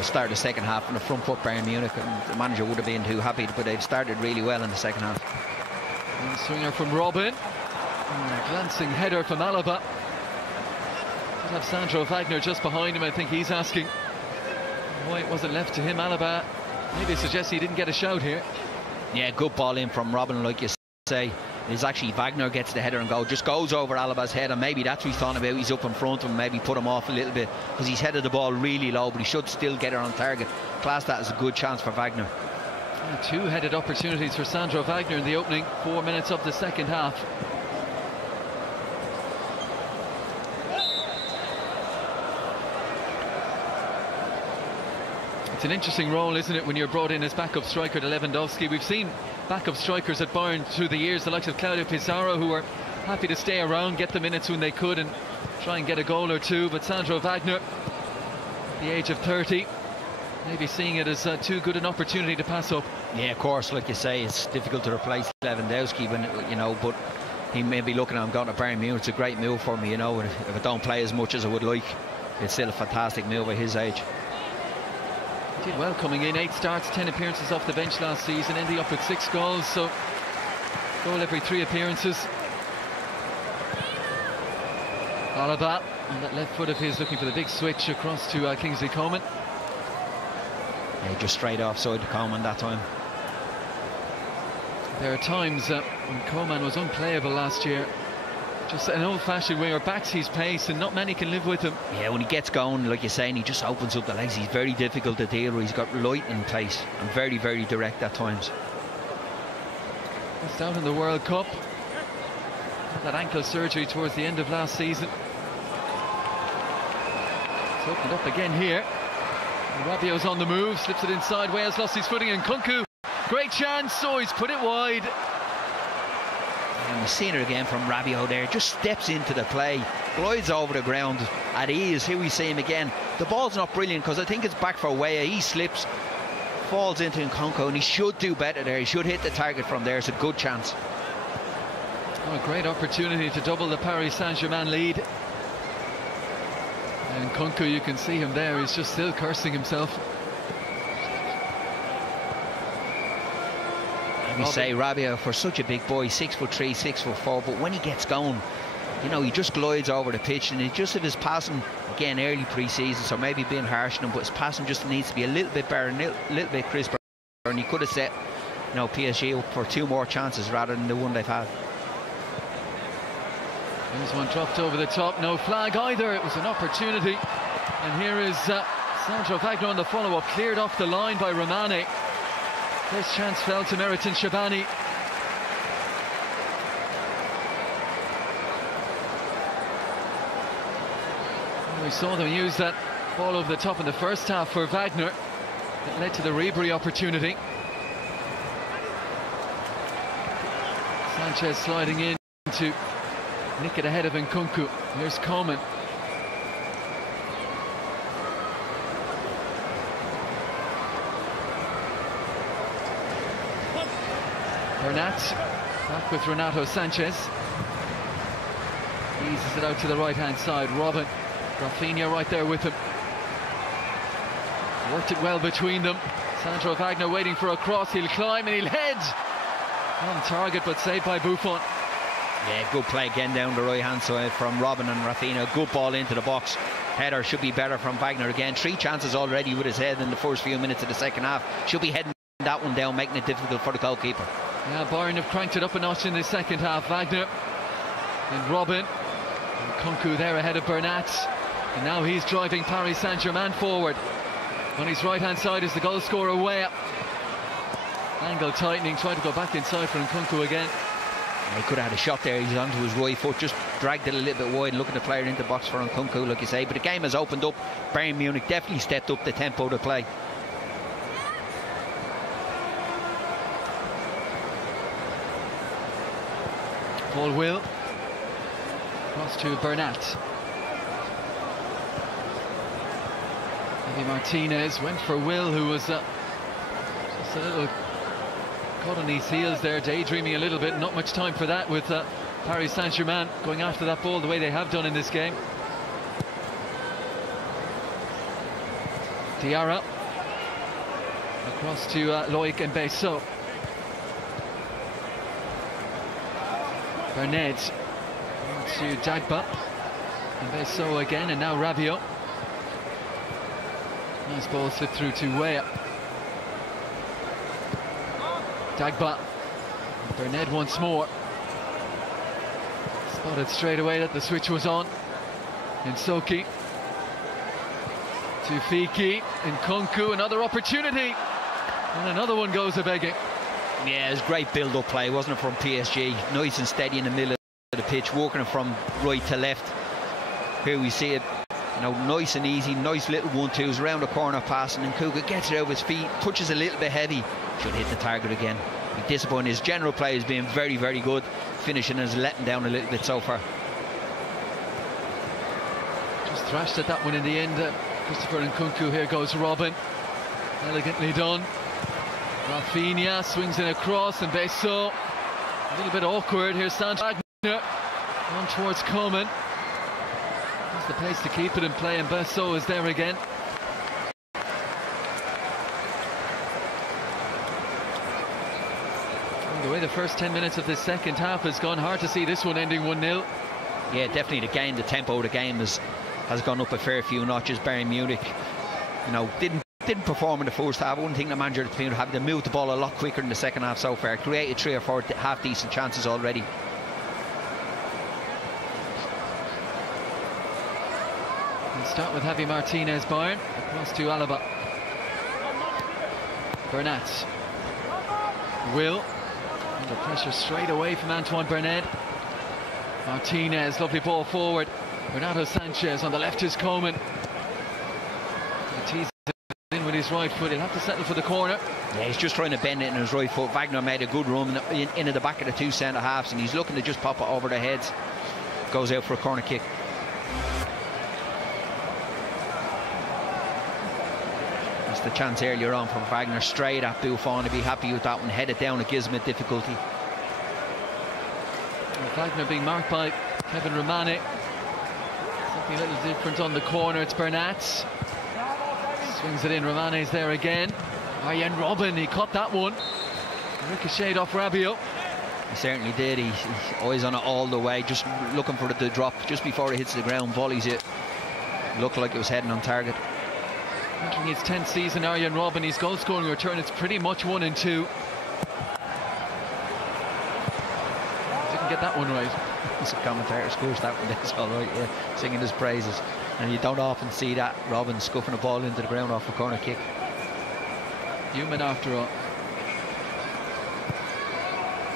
Started the second half on the front foot, Bayern Munich, and the manager would have been too happy, but they've started really well in the second half. And swinger from Robben. Glancing header from Alaba. Did have Sandro Wagner just behind him. I think he's asking why it wasn't left to him. Alaba maybe suggests he didn't get a shout here. Yeah, good ball in from Robben, like you say. It's actually Wagner gets the header and goal, just goes over Alaba's head, and maybe that's what he's thought about. He's up in front of him, maybe put him off a little bit because he's headed the ball really low, but he should still get it on target. Class that as a good chance for Wagner. Two headed opportunities for Sandro Wagner in the opening 4 minutes of the second half. It's an interesting role, isn't it, when you're brought in as backup striker to Lewandowski. We've seen backup strikers at Bayern through the years, the likes of Claudio Pizarro, who were happy to stay around, get the minutes when they could and try and get a goal or two. But Sandro Wagner, at the age of 30, maybe seeing it as too good an opportunity to pass up. Yeah, of course, like you say, it's difficult to replace Lewandowski, when, you know, but he may be looking at him going to Bayern Munich. It's a great move for me, you know. If I don't play as much as I would like, it's still a fantastic move at his age. Did well coming in, 8 starts, 10 appearances off the bench last season, ending up with 6 goals, so goal every 3 appearances. Alaba on that left foot of his, looking for the big switch across to Kingsley Coman. Yeah, just straight offside to Coman that time. There are times when Coman was unplayable last year. Just an old-fashioned winger, backs his pace, and not many can live with him. Yeah, when he gets going, like you're saying, he just opens up the legs. He's very difficult to deal with. He's got lightning pace and very, very direct at times. Just out in the World Cup. That ankle surgery towards the end of last season. It's opened up again here. Rabiot's on the move, slips it inside. Wales lost his footing, and Kunku, great chance. Oh, he's put it wide. And we've seen it again from Rabiot there, just steps into the play, glides over the ground at ease. Here we see him again. The ball's not brilliant because I think it's back for Weah. He slips, falls into Nkunku, and he should do better there. He should hit the target from there. It's a good chance. Oh, a great opportunity to double the Paris Saint-Germain lead. And Nkunku, you can see him there, he's just still cursing himself. Let me say, Rabiot, for such a big boy, 6'3", 6'4", but when he gets going, you know, he just glides over the pitch, and it just, if his passing, again, early pre-season, so maybe being harsh on him, but his passing just needs to be a little bit better, a little bit crisper, and he could have set, you know, PSG up for 2 more chances rather than the one they've had. There's one dropped over the top, no flag either. It was an opportunity, and here is Sandro Wagner on the follow-up, cleared off the line by Romane. First chance fell to Meriton Shabani. We saw them use that ball over the top in the first half for Wagner. It led to the Ribery opportunity. Sanchez sliding in to nick it ahead of Nkunku. Here's Coman. Bernat back with Renato Sanchez. Eases it out to the right-hand side. Robin, Rafinha right there with him. Worked it well between them. Sandro Wagner waiting for a cross. He'll climb and he'll head. On target, but saved by Buffon. Yeah, good play again down the right-hand side from Robin and Rafinha. Good ball into the box. Header should be better from Wagner again. 3 chances already with his head in the first few minutes of the second half. Should be heading that one down, making it difficult for the goalkeeper. Yeah, Bayern have cranked it up a notch in the second half. Wagner and Robin. And Nkunku there ahead of Bernat. And now he's driving Paris Saint-Germain forward. On his right-hand side is the goal scorer, Weah. Angle tightening, trying to go back inside for Nkunku again. He could have had a shot there. He's onto his right foot, just dragged it a little bit wide and looking to play it into the box for Nkunku, like you say. But the game has opened up. Bayern Munich definitely stepped up the tempo to play. Paul Will cross to Bernat. Maybe Martinez went for Will, who was just a little caught on his heels there, daydreaming a little bit. Not much time for that with Paris Saint-Germain going after that ball the way they have done in this game. Diarra across to Loic and Besso. Bernat to Dagba and Besso again, and now Rabiot. Nice ball slipped through to Weah. Dagba. Bernat once more. Spotted straight away that the switch was on. Nsoki to Fiki. Nkunku, another opportunity. And another one goes a-begging. Yeah, it was great build-up play, wasn't it, from PSG? Nice and steady in the middle of the pitch, working it from right to left. Here we see it, you know, nice and easy, nice little 1-2s around the corner pass, and Nkunku gets it out of his feet, touches a little bit heavy, should hit the target again. Disappointing. His general play has been very, very good. Finishing is letting down a little bit so far. Just thrashed at that one in the end. Christopher Nkunku. Here goes Robin. Elegantly done. Rafinha swings in across, and Besso a little bit awkward. Here's Sandro Wagner on towards Coman. That's the place to keep it in play, and Besso is there again. The way the first 10 minutes of this second half has gone, hard to see this one ending 1-0. Yeah, definitely the game, the tempo of the game has gone up a fair few notches. Bayern Munich, you know, didn't perform in the first half. I wouldn't think the manager of the team would have to move the ball a lot quicker in the second half so far. Created 3 or 4 half-decent chances already. We'll start with Javi Martinez, Bayern, across to Alaba. Bernat. Will. Under pressure straight away from Antoine Bernat. Martinez, lovely ball forward. Renato Sanchez on the left is Coman. He teases it in with his right foot. He'll have to settle for the corner. Yeah, he's just trying to bend it in his right foot. Wagner made a good run into the back of the 2 centre halves, and he's looking to just pop it over their heads. Goes out for a corner kick. missed the chance earlier on from Wagner, straight at Buffon. He'd be happy with that one, headed down, it gives him a difficulty. Wagner being marked by Kevin Romani. Something a little different on the corner. It's Bernat. Swings it in. Romani's there again. Arjen Robben, he caught that one. Ricocheted off Rabiot. He certainly did. He's eyes on it all the way, just looking for it to drop just before it hits the ground, volleys it. Looked like it was heading on target. Entering his 10th season, Arjen Robben, his goal scoring return, it's pretty much 1 and 2. Didn't get that one right. As a commentator scores that one, that's all right, yeah. Singing his praises. And you don't often see that, Robben scuffing a ball into the ground off a corner kick. Human after all.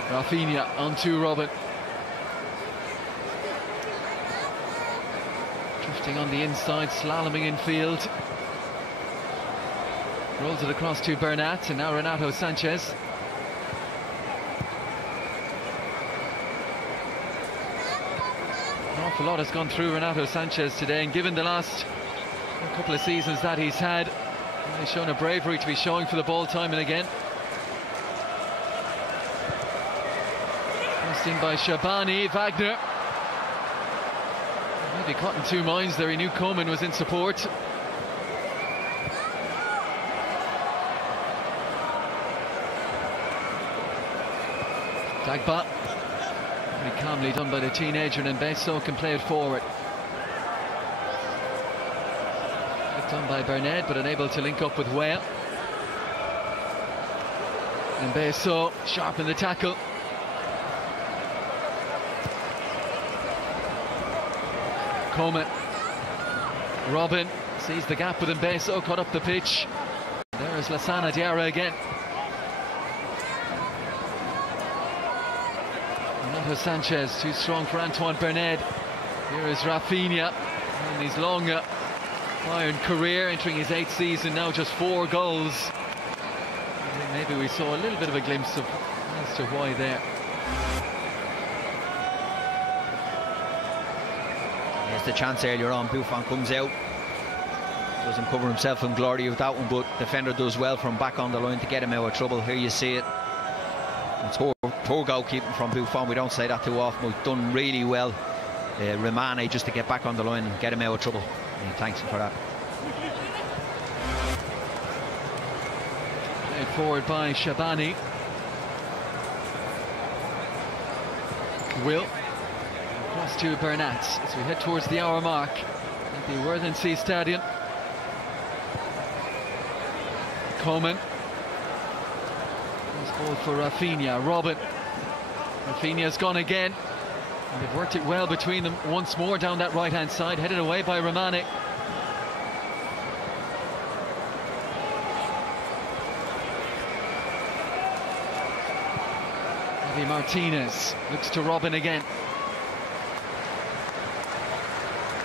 Rafinha onto Robben. Drifting on the inside, slaloming in field. Rolls it across to Bernat, and now Renato Sanchez. An awful lot has gone through Renato Sanchez today, and given the last couple of seasons that he's had, he's shown a bravery to be showing for the ball time and again. Passed in by Shabani. Wagner. Maybe caught in two minds there. He knew Coman was in support. Dagba. Very calmly done by the teenager, and Besso can play it forward. Flicked on by Bernat, but unable to link up with Whale. And Besso sharp in the tackle. Coman. Robben sees the gap with Besso, cut up the pitch. There is Lassana Diarra again. Renato Sanchez, too strong for Antoine Bernat. Here is Rafinha, and his long Bayern career, entering his 8th season, now just 4 goals. Maybe we saw a little bit of a glimpse of as to why there. There's the chance earlier on. Buffon comes out, doesn't cover himself in glory with that one, but defender does well from back on the line to get him out of trouble. Here you see it. It's poor goalkeeping from Buffon. We don't say that too often, but done really well. Romani just to get back on the line and get him out of trouble. And thanks him for that. Played forward by Shabani. Will. Across to Bernat as we head towards the hour mark at the Worthing Stadium. Coman. Nice ball for Rafinha. Robben. Rafinha's gone again. And they've worked it well between them once more down that right-hand side. Headed away by Romani. Martinez looks to Robben again.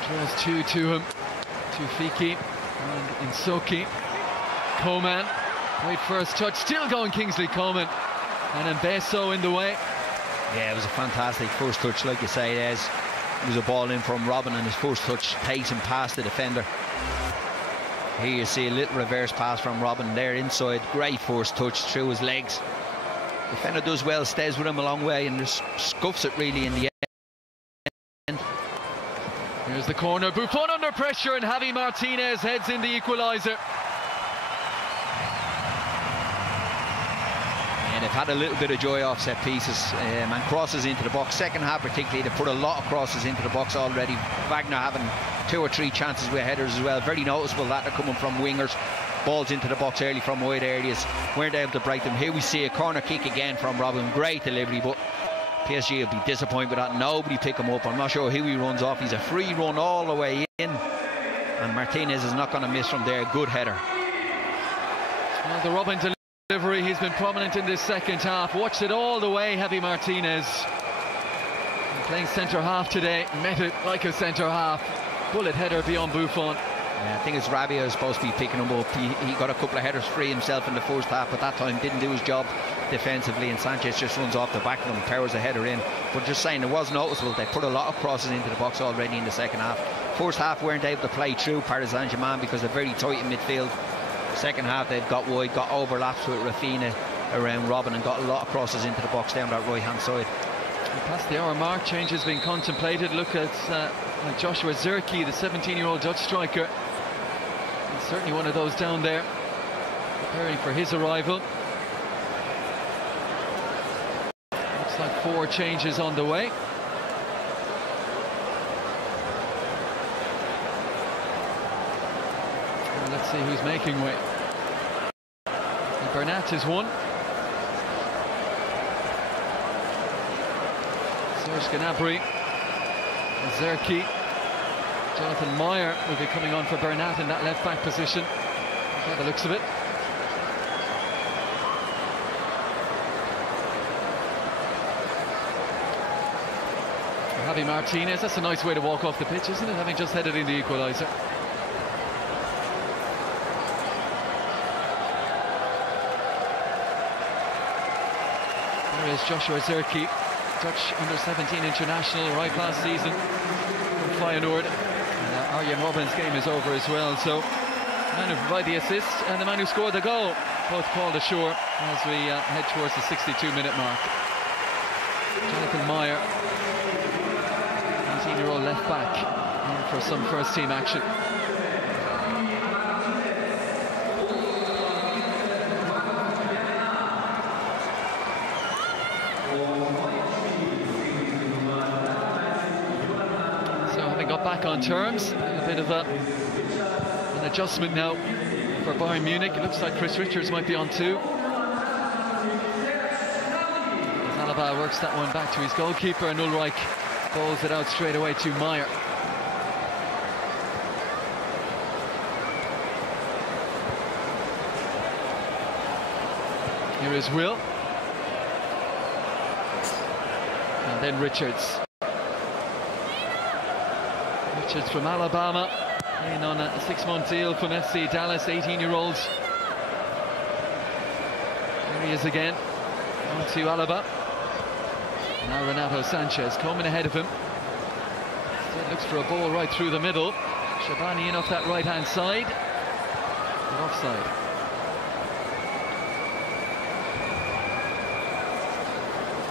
Draws two to him. To Fiki and Insoki. Coman. Great first touch. Still going Kingsley Coman. And Besso in the way. Yeah, it was a fantastic first touch, like you say. It was a ball in from Robben, and his first touch takes him past the defender. Here you see a little reverse pass from Robben there inside. Great first touch through his legs. Defender does well, stays with him a long way, and just scuffs it really in the end. Here's the corner. Buffon under pressure, and Javi Martinez heads in the equaliser. They've had a little bit of joy off set pieces and crosses into the box. Second half particularly, they put a lot of crosses into the box already. Wagner having 2 or 3 chances with headers as well. Very noticeable that they're coming from wingers. Balls into the box early from wide areas. Weren't able to break them. Here we see a corner kick again from Robben. Great delivery, but PSG will be disappointed with that. Nobody pick him up. I'm not sure who he runs off. He's a free run all the way in. And Martinez is not going to miss from there. Good header. Well, the Robben delivery, he's been prominent in this second half. Watched it all the way, Javi Martinez. Playing centre half today, met it like a centre half. Bullet header beyond Buffon. Yeah, I think it's Rabiot is supposed to be picking him up. He got a couple of headers free himself in the first half, but that time didn't do his job defensively, and Sanchez just runs off the back of him and powers a header in. But just saying, it was noticeable. They put a lot of crosses into the box already in the second half. First half weren't able to play through Paris Saint-Germain because they're very tight in midfield. Second half they've got wide, got overlaps with Rafinha around Robin and got a lot of crosses into the box down that right hand side. Past the hour mark, changes being contemplated. Look at like Joshua Zirkzee, the 17-year-old Dutch striker. He's certainly one of those down there, preparing for his arrival. Looks like 4 changes on the way. Well, let's see who's making way. Bernat is one. Serge Gnabry, Zirkzee, Jonathan Meyer will be coming on for Bernat in that left back position, by the looks of it. Javi Martinez, that's a nice way to walk off the pitch, isn't it? Having just headed in the equaliser. There is Joshua Zirkzee, Dutch under-17 international, right last season from Feyenoord. And Arjen Robben's game is over as well, so the man who provided the assist and the man who scored the goal both called ashore as we head towards the 62-minute mark. Jonathan Meyer, 18-year-old left back, in for some first-team action. Back on terms, a bit of an adjustment now for Bayern Munich. It looks like Chris Richards might be on too. As Alaba works that one back to his goalkeeper, and Ulreich bowls it out straight away to Meyer. Here is Will, and then Richards. Richards from Alabama, in on a 6-month deal from FC Dallas, 18-year-old. There he is again, on to Alaba. Now Renato Sanchez coming ahead of him. Instead looks for a ball right through the middle. Shabani in off that right-hand side, but offside.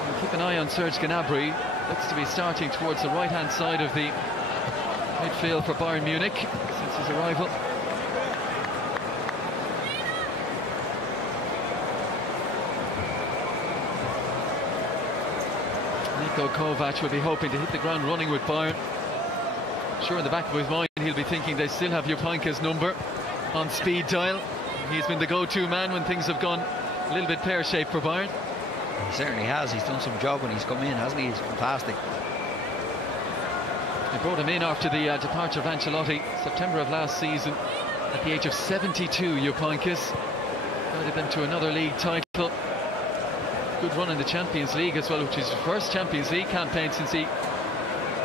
And keep an eye on Serge Gnabry. Looks to be starting towards the right-hand side of the midfield for Bayern Munich since his arrival. Niko Kovac will be hoping to hit the ground running with Bayern. Sure, in the back of his mind he'll be thinking they still have Jupanka's number on speed dial. He's been the go-to man when things have gone a little bit pear-shaped for Bayern. He certainly has. He's done some job when he's come in, hasn't he? He's fantastic. They brought him in after the departure of Ancelotti, September of last season, at the age of 72, Jupankas. Guided them to another league title. Good run in the Champions League as well, which is his first Champions League campaign since he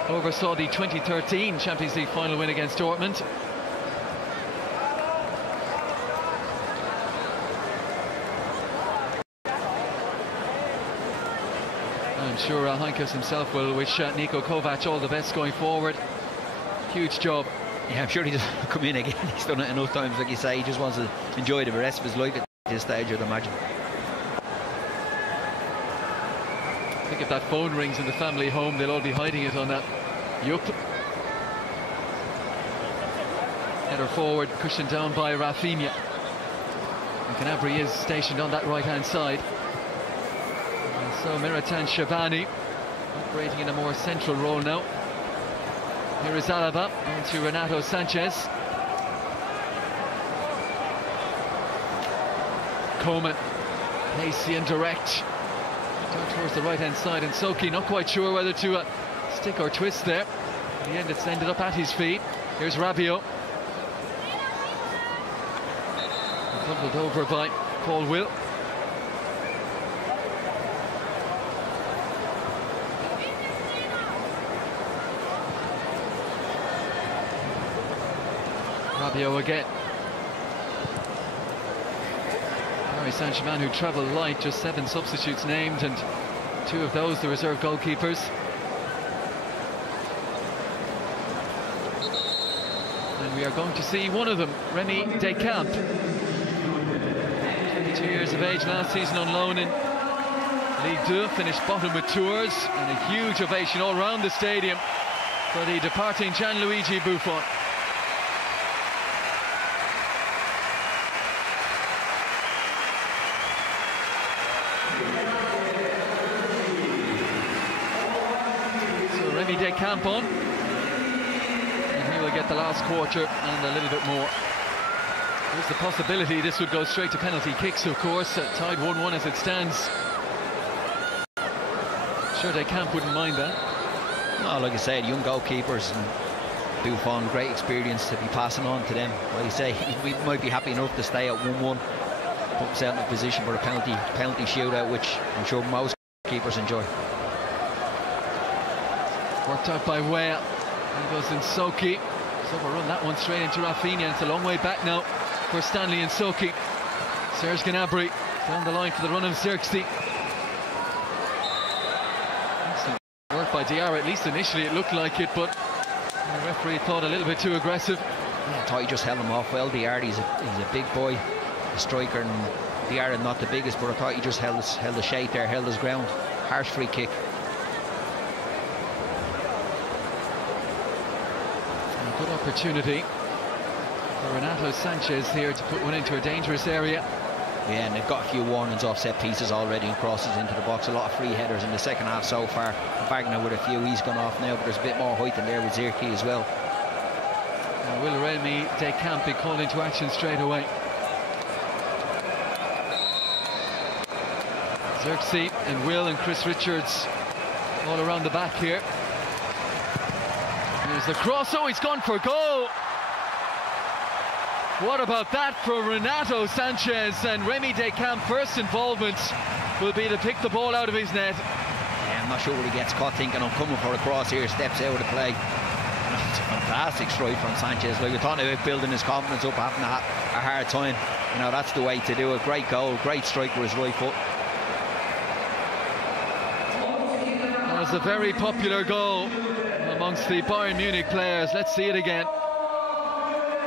oversaw the 2013 Champions League final win against Dortmund. I'm sure Heynckes himself will wish Niko Kovac all the best going forward. Huge job. Yeah, I'm sure he doesn't come in again. He's done it enough times, like you say. He just wants to enjoy the rest of his life at this stage, I'd imagine. I think if that phone rings in the family home, they'll all be hiding it on that yup. Header forward, cushioned down by Rafinha. And Gnabry is stationed on that right-hand side. So Miratan Shabani operating in a more central role now. Here is Alaba on to Renato Sanchez. Coman, pacey and direct, down towards the right hand side, and Soki not quite sure whether to stick or twist there. In the end it's ended up at his feet. Here's Rabiot, tumbled over by Paul Will. Rabiot again. Paris Saint-Germain, who travelled light, just 7 substitutes named, and 2 of those the reserve goalkeepers. And we are going to see one of them, Remy Descamps. Years of age last season on loan in Ligue 2, finished bottom with Tours, and a huge ovation all around the stadium for the departing Gianluigi Buffon. So Remy Descamps on, and he will get the last quarter and a little bit more. There's the possibility this would go straight to penalty kicks, of course, tied 1-1 as it stands. Sure, Descamps wouldn't mind that. No, like I said, young goalkeepers and Buffon, great experience to be passing on to them. Like I say, we might be happy enough to stay at 1-1, put themselves in a position for a penalty shootout, which I'm sure most keepers enjoy. Worked out by Weah. There goes Nsoki. So we'll run that one straight into Rafinha. It's a long way back now for Stanley Nsoki. Serge Gnabry down the line for the run of Xerxes. Excellent work by Diarra. At least initially it looked like it, but the referee thought a little bit too aggressive. Yeah, I thought he just held him off well. Diarra, he's a big boy, a striker, and Diarra not the biggest, but I thought he just held the shape there, held his ground. Harsh free kick. A good opportunity for Renato Sanchez here to put one into a dangerous area. Yeah, and they've got a few warnings off set pieces already and crosses into the box. A lot of free headers in the second half so far. Wagner with a few, he's gone off now, but there's a bit more height in there with Xerxes as well. Now will Remy Descamps be called into action straight away? Xerxes and Will and Chris Richards all around the back here. Here's the cross. Oh, he's gone for goal. What about that for Renato Sanchez? And Remy Descamps' first involvement will be to pick the ball out of his net. Yeah, I'm not sure what he gets caught thinking, I'm coming for a cross here, steps out of the play. It's a fantastic strike from Sanchez. Like, we're talking about building his confidence up, having a hard time. You know, that's the way to do it. Great goal, great strike with his right foot. That was a very popular goal amongst the Bayern Munich players. Let's see it again.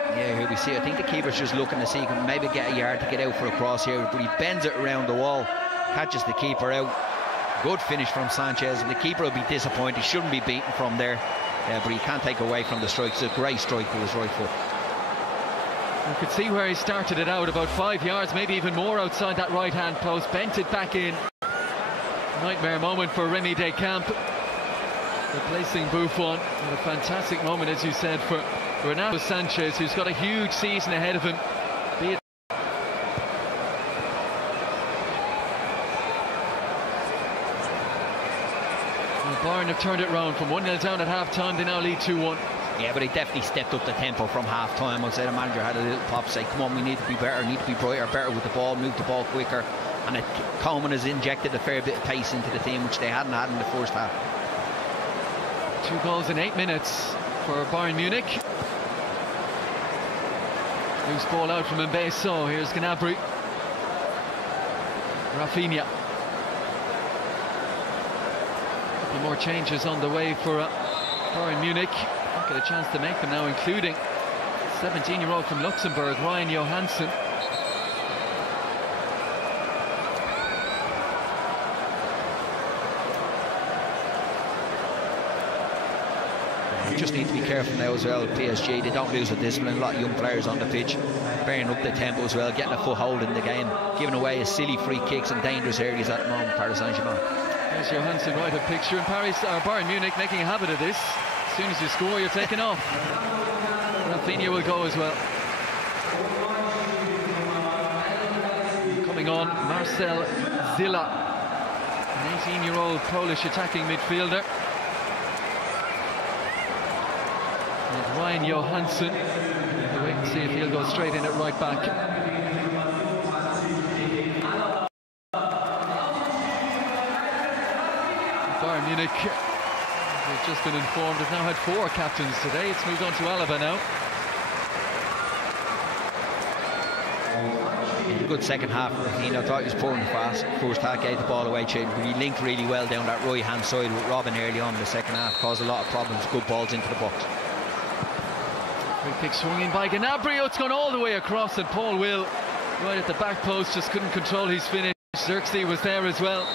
Yeah, here we see, I think the keeper's just looking to see, can maybe get a yard to get out for a cross here, but he bends it around the wall, catches the keeper out. Good finish from Sanchez, and the keeper will be disappointed. He shouldn't be beaten from there, but he can't take away from the strike. It's a great strike with his right foot. You could see where he started it out, about 5 yards, maybe even more outside that right-hand post, bent it back in. Nightmare moment for Remy Descamps, replacing Buffon. And a fantastic moment, as you said, for Renato Sanchez, who's got a huge season ahead of him. Be it Bayern have turned it round from 1-0 down at half-time. They now lead 2-1. Yeah, but he definitely stepped up the tempo from half-time. I'd say the manager had a little pop, say, come on, we need to be better, need to be brighter, better with the ball, move the ball quicker. And Coleman has injected a fair bit of pace into the team, which they hadn't had in the first half. 2 goals in 8 minutes for Bayern Munich. Loose ball out from Mbeso. Here's Gnabry. Rafinha. A couple more changes on the way for Bayern Munich. Don't get a chance to make them now, including 17-year-old from Luxembourg, Ryan Johansson. Just need to be careful now as well. PSG, they don't lose the discipline. A lot of young players on the pitch, bearing up the tempo as well, getting a foothold in the game, giving away his silly free kicks and dangerous areas at the moment. Paris Saint-Germain. There's Johansson right of picture, and Bayern Munich making a habit of this. As soon as you score, you're taken off. Rafinha will go as well. Coming on, Marcel Zilla, an 18-year-old Polish attacking midfielder. And Ryan Johansson, we'll wait and see if he'll go straight in at right back. Bayern Munich, we've just been informed, have now had 4 captains today. It's moved on to Alaba now. A good second half. I thought he was pouring fast. First half, gave the ball away. But he linked really well down that right hand side with Robin early on in the second half. Caused a lot of problems. Good balls into the box. Free kick swung in by Gnabry. It's gone all the way across, and Paul Will right at the back post, just couldn't control his finish. Xerxes was there as well.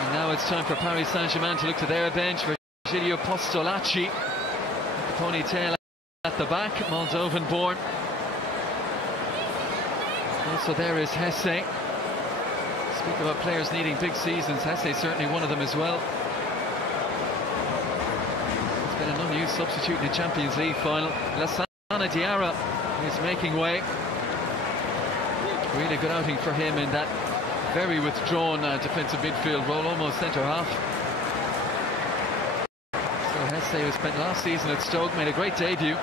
And now it's time for Paris Saint-Germain to look to their bench. Virgilio Postolacci, the ponytail at the back, Moldovan born. Also there is Hesse. Speak about players needing big seasons, Hesse is certainly one of them as well. It's been an unused substitute in the Champions League final. Lassana Diarra is making way. Really good outing for him in that very withdrawn defensive midfield role, almost centre half. So Hesse, who spent last season at Stoke, made a great debut.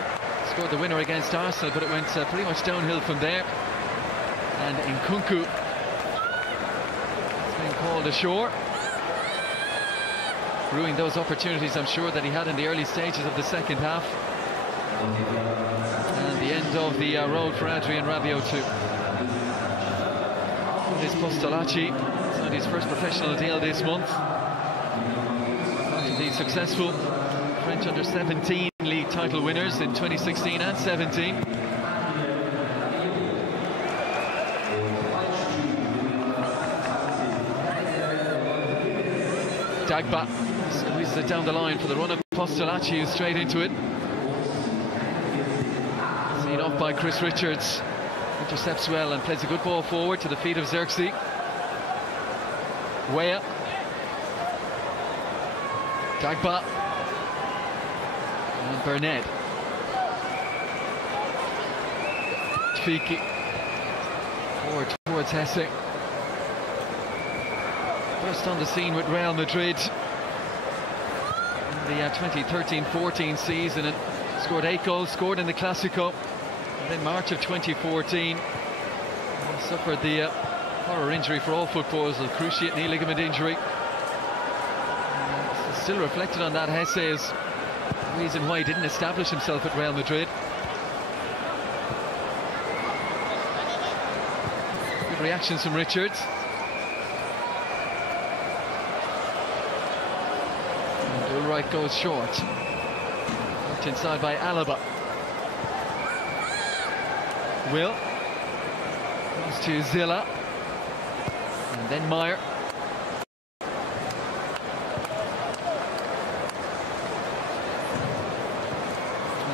Scored the winner against Arsenal, but it went pretty much downhill from there. And Nkunku has been called ashore, ruining those opportunities, I'm sure, that he had in the early stages of the second half. And the end of the road for Adrien Rabiot too. This Postolacci signed his first professional deal this month. The successful French under-17 league title winners in 2016 and 17. Dagba squeezes it down the line for the run of Postolacci, who's straight into it. Seen off by Chris Richards. Intercepts well and plays a good ball forward to the feet of Xerxes. Weah. Dagba. And Burnett. Fiki. Forward towards Hesse. First on the scene with Real Madrid in the 2013-14 season, and scored 8 goals, scored in the Clásico. And then March of 2014, suffered the horror injury for all footballers, the cruciate knee ligament injury. Still reflected on that, Hesse, as the reason why he didn't establish himself at Real Madrid. Good reactions from Richards. Right goes short. Worked inside by Alaba. Will goes to Zilla, and then Meyer.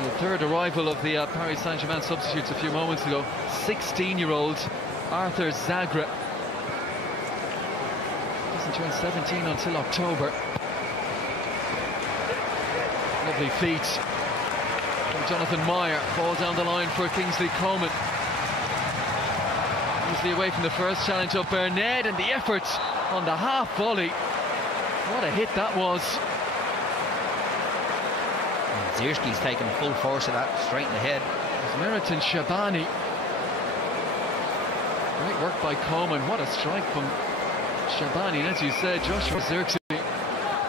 The third arrival of the Paris Saint-Germain substitutes a few moments ago. 16-year-old Arthur Zagra. Doesn't turn 17 until October. Lovely feet from Jonathan Meyer. Ball down the line for Kingsley Coman. Easily away from the first challenge of Burnett, and the effort on the half volley. What a hit that was. Zierski's taking full force of that straight in the head. It's Meriton Shabani. Great work by Coman. What a strike from Shabani. And as you said, Joshua Xerxes, I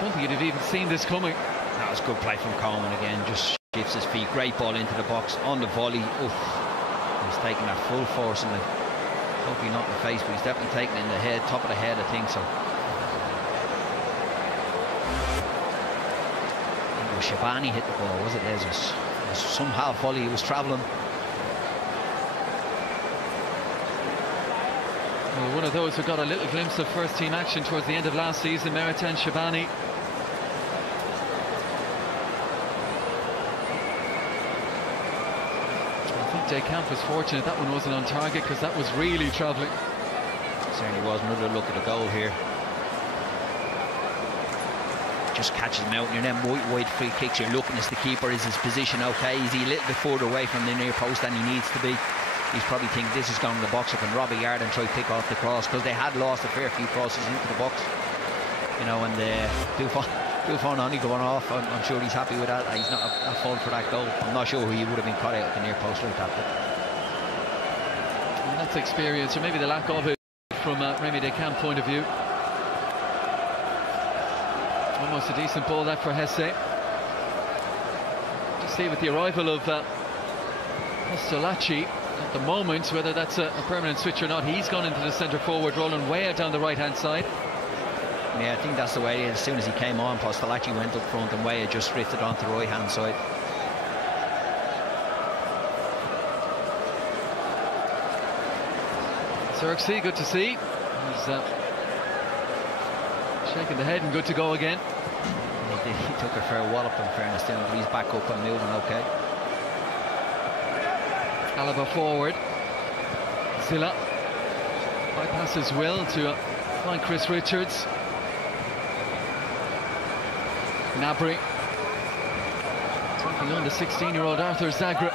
don't think he'd have even seen this coming. That was good play from Coleman again, just shifts his feet, great ball into the box on the volley. Oof. He's taking that full force in the, hopefully not in the face, but he's definitely taking it in the head, top of the head, I think so. I think it was Shabani hit the ball, was it? It was some half volley, he was travelling. Well, one of those who got a little glimpse of first team action towards the end of last season, Meriton Shabani. Camp was fortunate that one wasn't on target, because that was really travelling. Certainly was. Another look at the goal here. Just catches him out, and then wide free kicks. You're looking as the keeper, is his position okay? Is he a little bit further away from the near post than he needs to be? He's probably thinking this is going in the box. I can rob a yard and try to pick off the cross, because they had lost a fair few crosses into the box. You know, and Buffon only going off. I'm sure he's happy with that. He's not at fault for that goal. I'm not sure who he would have been caught out at the near post like that. But and that's experience, or maybe the lack of it, from Remy Descamps' point of view. Almost a decent ball that for Hesse. Just see with the arrival of Postolacci at the moment, whether that's a permanent switch or not. He's gone into the centre forward role and way out down the right hand side. Yeah, I think that's the way. As soon as he came on, Postolacci went up front and Weah just drifted onto the right hand side. Xerxes, good to see. He's shaking the head and good to go again. He took a fair wallop in fairness to him, but he's back up and moving okay. Alaba forward. Zilla bypasses Will to find Chris Richards. Gnabry taking on the 16-year-old Arthur Zagra.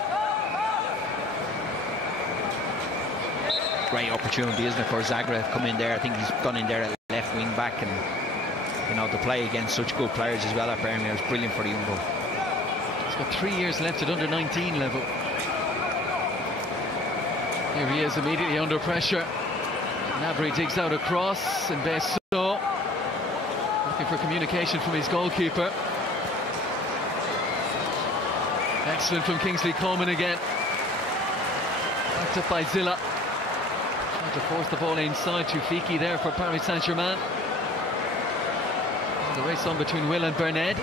Great opportunity, isn't it, for Zagra to come in there. I think he's gone in there at left wing back, and you know, to play against such good players as well at Bayern was brilliant for the young boy. He's got 3 years left at under 19 level. Here he is immediately under pressure. Gnabry digs out across, and Besso looking for communication from his goalkeeper. Excellent from Kingsley Coman again. Backed up by Zilla. Trying to force the ball inside to Fiki there for Paris Saint-Germain. The race on between Will and Berned.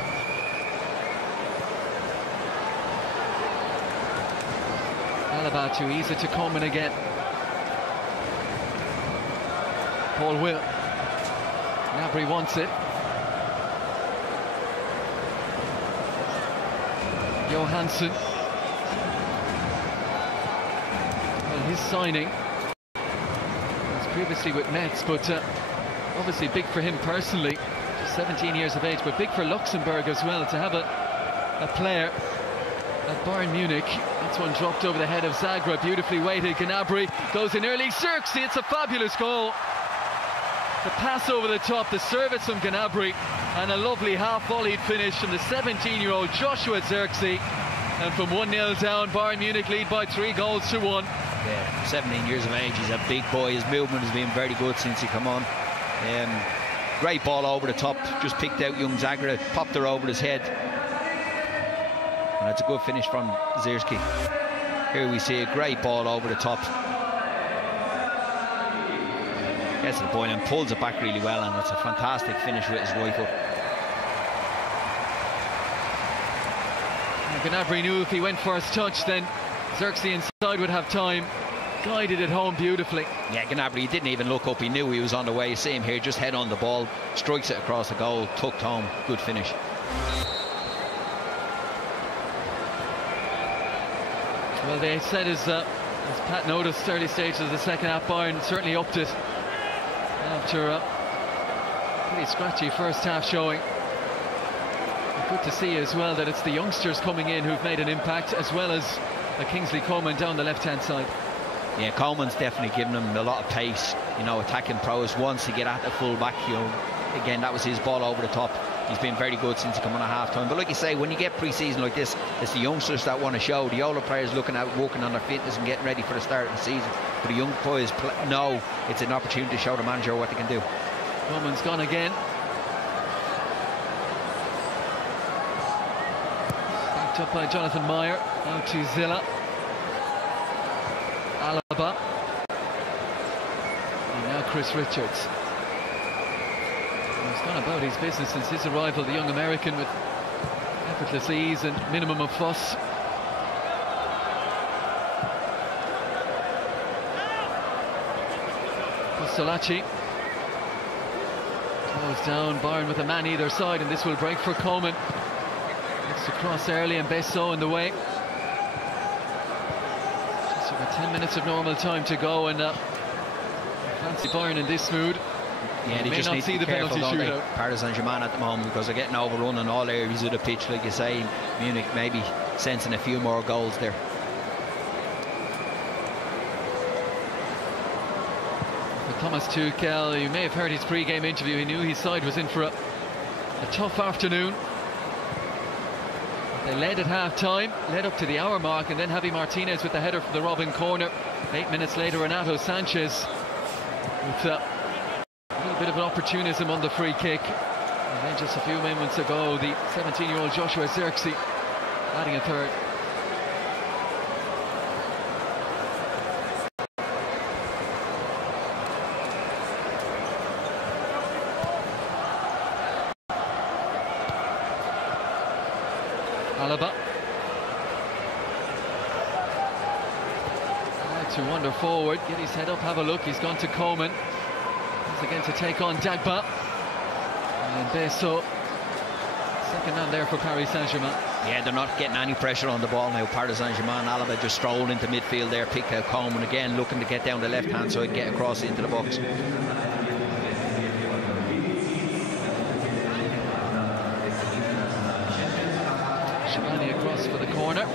Alaba to ease it to Coman again. Paul Will. Gnabry wants it. Johansson. Well, his signing was previously with Metz, but obviously big for him personally. Just 17 years of age, but big for Luxembourg as well to have a player at Bayern Munich. That's one dropped over the head of Zagra, beautifully weighted. Gnabry goes in early. Xerxes, it's a fabulous goal. The pass over the top, the service from Gnabry, and a lovely half-volleyed finish from the 17-year-old Joshua Xerxes. And from 1-0 down, Bayern Munich lead by 3-1. Yeah, 17 years of age, he's a big boy. His movement has been very good since he come on. Great ball over the top, just picked out young Zagra, popped her over his head. And it's a good finish from Xerxes. Here we see a great ball over the top. Gets to the point and pulls it back really well, and it's a fantastic finish with his right foot. Gnabry knew if he went first touch, then Xerxes inside would have time. Guided it home beautifully. Yeah, Gnabry, he didn't even look up. He knew he was on the way. See him here, just head on the ball, strikes it across the goal, tucked home. Good finish. Well, they said as Pat noticed, early stages of the second half, Bayern certainly upped it after a pretty scratchy first half showing. Good to see as well that it's the youngsters coming in who've made an impact, as well as Kingsley Coman down the left-hand side. Yeah, Coleman's definitely given him a lot of pace, you know, attacking prowess. Once to get at the full-back, you know, again, that was his ball over the top. He's been very good since he come on at half-time. But like you say, when you get pre-season like this, it's the youngsters that want to show. The older players looking at working on their fitness and getting ready for the start of the season. But the young boys know it's an opportunity to show the manager what they can do. Coman's gone again. Backed up by Jonathan Meyer. Now to Zilla. Alaba. And now Chris Richards. He's gone about his business since his arrival, the young American, with effortless ease and minimum of fuss. Postolacci goes down. Bayern with a man either side, and this will break for Coman. Gets to cross early, and Besso in the way. Just over 10 minutes of normal time to go, and fancy Bayern in this mood. Yeah, they may just not need see to be the careful, penalty don't they? shootout. Paris Saint-Germain at the moment, because they're getting overrun in all areas of the pitch, like you say. Munich maybe sensing a few more goals there. For Thomas Tuchel, you may have heard his pre-game interview. He knew his side was in for a tough afternoon. They led at half-time, led up to the hour mark, and then Javi Martinez with the header from the Robin corner. 8 minutes later, Renato Sanchez with a little bit of an opportunism on the free kick. And then just a few moments ago, the 17-year-old Joshua Xerxes adding a third. Alaba. To wander forward, get his head up, have a look. He's gone to Coleman. He's again to take on Dagba. And Besso. Second man there for Paris Saint-Germain. Yeah, they're not getting any pressure on the ball now. Paris Saint-Germain, Alaba just strolled into midfield there, picked out Coleman again, looking to get down the left-hand side and get across into the box. Shabani across for the corner.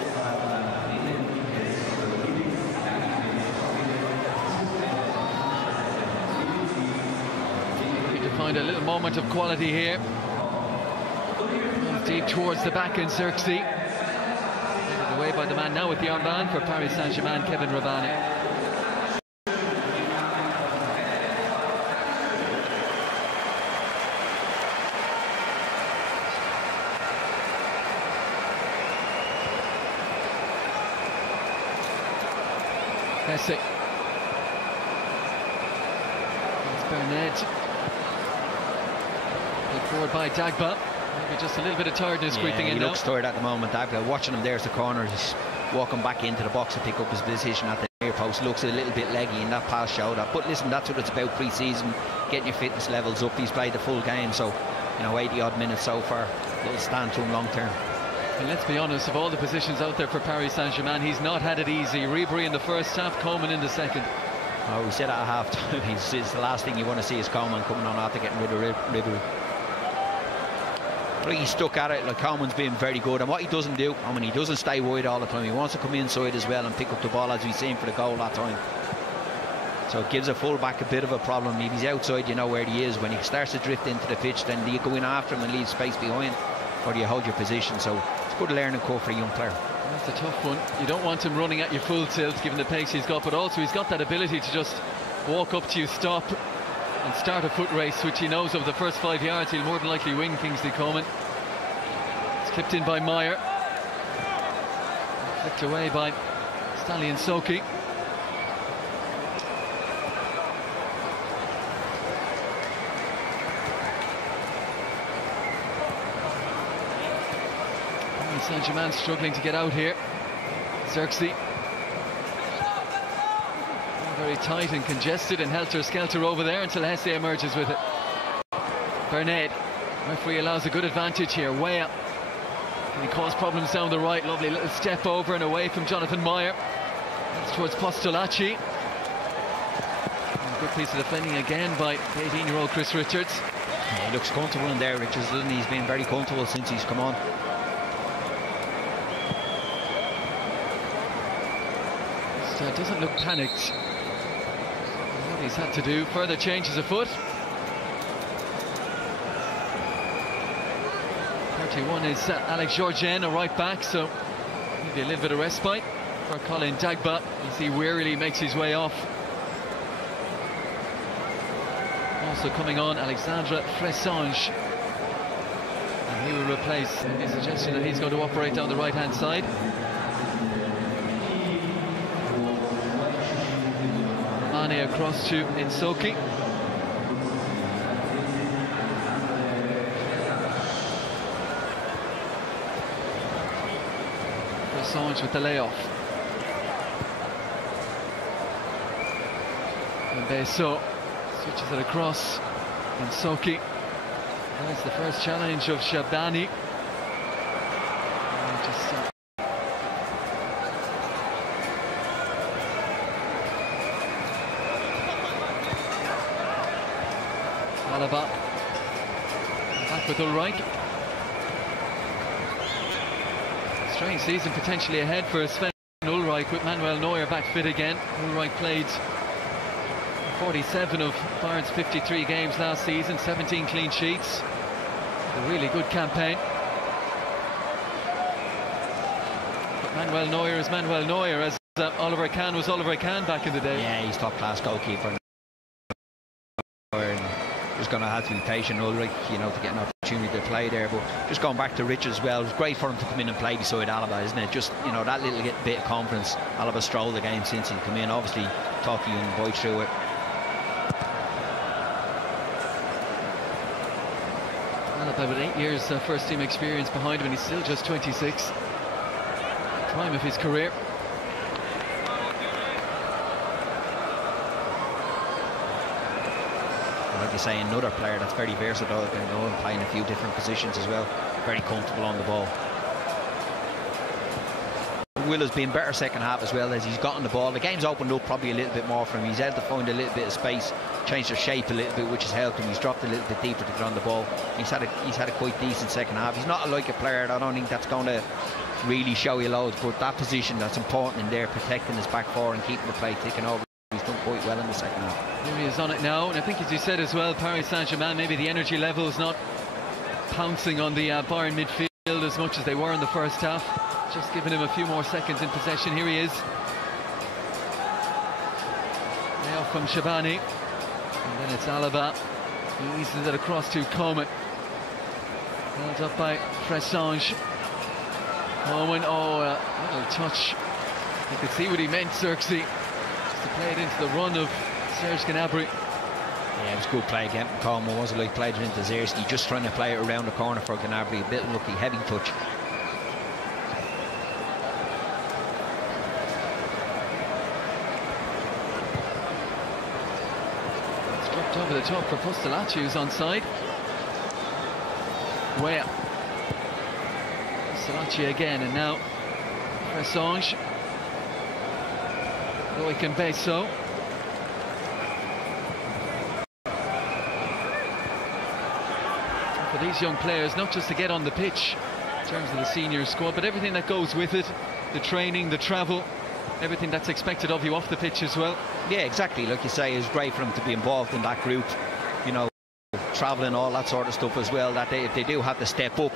To find a little moment of quality here. Deep towards the back in Xerxes. Headed away by the man now with the armband for Paris Saint-Germain, Kevin Ravani. Messi. It's Bernard. Forward by Dagba. Maybe just a little bit of tiredness creeping in he now. looks tired at the moment, Dagba. Watching him there as the corner, he's walking back into the box to pick up his position at the near post. Looks a little bit leggy, and that pass showed that. But listen, that's what it's about pre-season, getting your fitness levels up. He's played the full game, so 80 odd minutes so far. It'll stand to him long term. And let's be honest, of all the positions out there for Paris Saint-Germain, he's not had it easy. Ribery in the first half, Coleman in the second. Oh, we said at half time, it's the last thing you want to see is Coleman coming on after getting rid of Ribery. He's stuck at it. Like, Coleman's been very good, and what he doesn't do, he doesn't stay wide all the time. He wants to come inside as well and pick up the ball, as we've seen for the goal that time. So it gives a full-back a bit of a problem. If he's outside, you know where he is. When he starts to drift into the pitch, then do you go in after him and leave space behind, or do you hold your position? So it's a good learning curve for a young player. That's a tough one. You don't want him running at your full tilt, given the pace he's got, but also he's got that ability to just walk up to you, stop, and start a foot race, which he knows over the first 5 yards he'll more than likely win. Kingsley Coman. It's clipped in by Meyer. Flicked away by Stanley and Soki. Saint-Germain struggling to get out here. Xerxes. Very tight and congested and helter-skelter over there until Hesse emerges with it. Bernard. Referee allows a good advantage here. Way up. Can he cause problems down the right? Lovely little step over and away from Jonathan Meyer. That's towards Postolacci. And a good piece of defending again by 18-year-old Chris Richards. Yeah, he looks comfortable in there, Richards, doesn't he? He's been very comfortable since he's come on. Doesn't look panicked. What he's had to do. Further changes afoot. 31 is Alex Georgian, a right back, so maybe a little bit of respite for Colin Dagba as he wearily makes his way off. Also coming on, Alexandre Fressange, and he will replace a suggestion that he's going to operate down the right-hand side. Across to Insoki. Assange with the layoff. And Besso switches it across. Insoki. That's the first challenge of Shabani. Alaba back with Ulreich. Strange season potentially ahead for Sven Ulreich with Manuel Neuer back fit again. Ulreich played 47 of Bayern's 53 games last season, 17 clean sheets. A really good campaign. But Manuel Neuer is Manuel Neuer, as Oliver Kahn was Oliver Kahn back in the day. Yeah, he's top-class goalkeeper. Just going to have to be patient, Ulrich, to get an opportunity to play there. But just going back to Rich as well, it's great for him to come in and play beside Alaba, isn't it? Just, that little bit of confidence. Alaba strolled the game since he come in. Obviously, talking young boy through it. Alaba with 8 years first team experience behind him, and he's still just 26. Prime of his career. Like you say, another player that's very versatile, can go and play in a few different positions as well. Very comfortable on the ball. Will has been better second half as well as he's gotten the ball. The game's opened up probably a little bit more for him. He's able to find a little bit of space, changed their shape a little bit, which has helped him. He's dropped a little bit deeper to get on the ball. He's had a quite decent second half. He's not like a player, I don't think that's going to really show you loads, but that position that's important in there, protecting his back four and keeping the play ticking over, he's done quite well in the second half. Here he is on it now, and I think, as you said as well, Paris Saint-Germain, maybe the energy level is not pouncing on the Bayern midfield as much as they were in the first half. Just giving him a few more seconds in possession. Here he is. Layoff from Shabani. And then it's Alaba. He eases it across to Coman. Held up by Fressange. Coman, a little touch. You could see what he meant, Xerxes. Just to play it into the run of Serge Gnabry. Yeah, it was a good play again from Coman. Wasn't like played it into Xerxes. Just trying to play it around the corner for Gnabry. A bit lucky, heavy touch. Over the top for Postolacci, who's onside. Where Postolacci again, and now Fressange. Loic Mbesso. For these young players, not just to get on the pitch in terms of the senior squad, but everything that goes with it, the training, the travel, everything that's expected of you off the pitch as well. Yeah, exactly. Like you say, it's great for them to be involved in that group, you know, travelling, all that sort of stuff as well, that if they do have to step up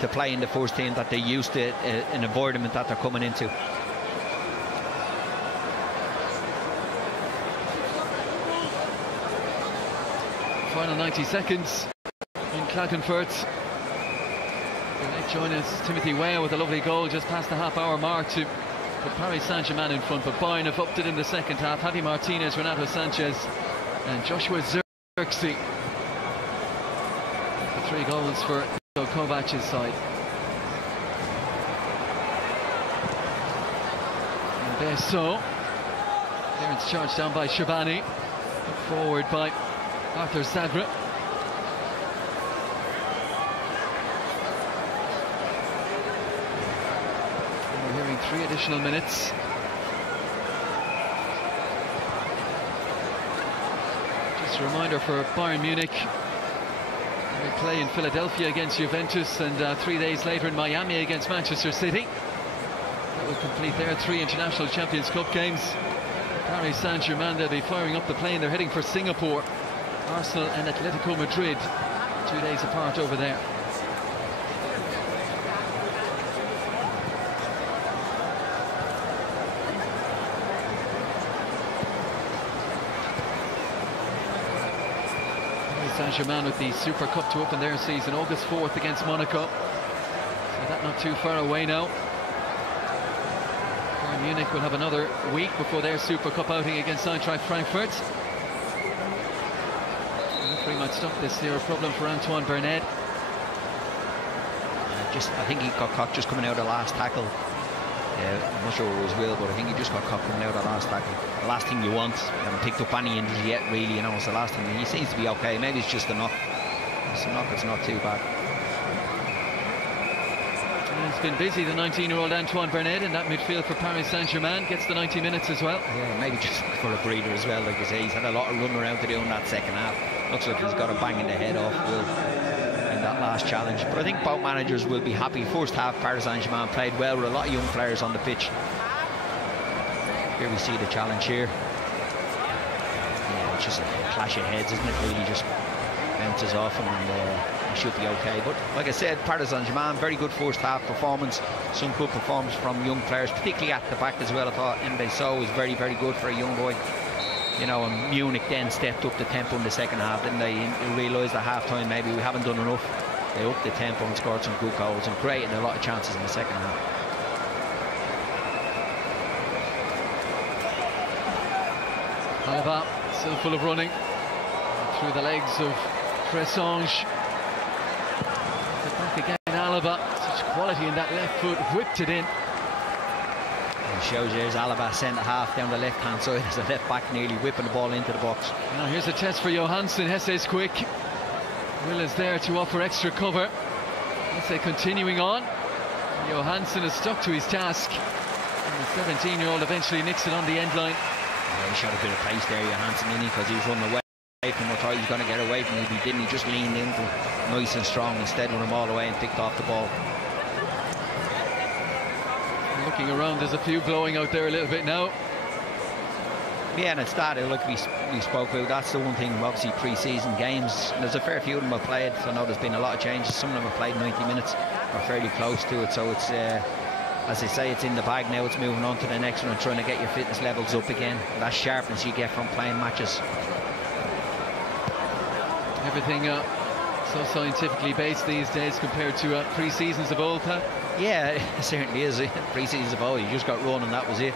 to play in the first team, that they're used to an environment that they're coming into. Final 90 seconds in Klagenfurt. The late join us, Timothy Weah, with a lovely goal just past the half-hour mark to put Paris Saint-Germain in front, but Bayern have upped it in the second half. Javi Martinez, Renato Sanchez and Joshua Xerxes. The 3 goals for Kovac's side. Mbesso. Clearance charged down by Shabani. Forward by Arthur Sadra. We're hearing 3 additional minutes. Just a reminder for Bayern Munich, they play in Philadelphia against Juventus, and 3 days later in Miami against Manchester City. That will complete their 3 International Champions Cup games. Paris Saint-Germain, they'll be firing up the plane. They're heading for Singapore. Arsenal and Atletico Madrid, 2 days apart over there. Paris Saint-Germain with the Super Cup to open their season, August 4th against Monaco. So that not too far away now. Bayern Munich will have another week before their Super Cup outing against Eintracht Frankfurt. The referee might stop this here, a problem for Antoine Bernard. I think he got caught just coming out of the last tackle. I'm not sure it was Will, but I think he just got caught coming out of the last tackle. The last thing you want. He hasn't picked up any injuries yet, really, you know. It's the last thing. He seems to be okay. Maybe it's just a knock. It's a knock, it's not too bad. It's been busy, the 19-year-old Antoine Bernard in that midfield for Paris Saint-Germain. Gets the 90 minutes as well. Yeah, maybe just for a breather as well, like you say. He's had a lot of running around to do in that second half. Looks like he's got a bang in the head off Will in that last challenge. But I think both managers will be happy. First half, Paris Saint-Germain played well with a lot of young players on the pitch. Here we see the challenge here. Yeah, it's just a clash of heads, isn't it? Really just bounces off him, and he should be okay. But like I said, Paris Saint-Germain, very good first half performance. Some good performance from young players, particularly at the back as well. I thought Mbesso was very, very good for a young boy. You know, and Munich then stepped up the tempo in the second half, didn't they? They realised at half-time maybe we haven't done enough. They upped the tempo and scored some good goals and created a lot of chances in the second half. Alaba still full of running through the legs of Fressange. Alaba, such quality in that left foot, whipped it in. It shows you there's Alaba centre half down the left hand side as a left back nearly whipping the ball into the box. Now here's a test for Johansson. Hesse's quick. Will is there to offer extra cover. Hesse continuing on. Johansson is stuck to his task. And the 17-year-old eventually nicks it on the end line. Yeah, he shot a bit of pace there, Johansson, didn't he? Because he was running away from what he was going to get away from him. He didn't. He just leaned into it nice and strong. Instead, run him all the way and picked off the ball. Looking around, there's a few blowing out there a little bit now. Yeah, and it's that, like we spoke about, that's the one thing, obviously pre-season games, there's a fair few of them have played. I know there's been a lot of changes. Some of them have played 90 minutes or fairly close to it, so it's as they say, it's in the bag now. It's moving on to the next one and trying to get your fitness levels up again. That sharpness you get from playing matches. Everything so scientifically based these days compared to pre-seasons of old, Pat. Yeah, it certainly is. Pre-seasons of old, you just got run and that was it.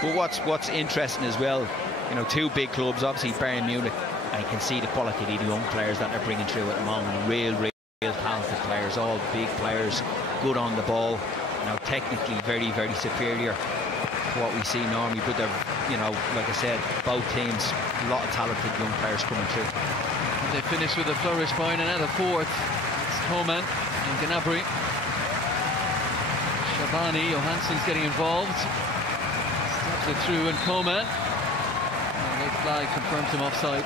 But what's interesting as well, you know, two big clubs, obviously Bayern Munich, and you can see the quality of the young players that they're bringing through at the moment. Real talented players, all big players, good on the ball. You know, technically very, very superior to what we see normally. But they're, you know, like I said, both teams, a lot of talented young players coming through. And they finish with a flourish, Bayern, and at a fourth, it's Coman and Gnabry. Shabani, Johansson's getting involved. Stabs it through, and Coman. And the flag confirms him offside.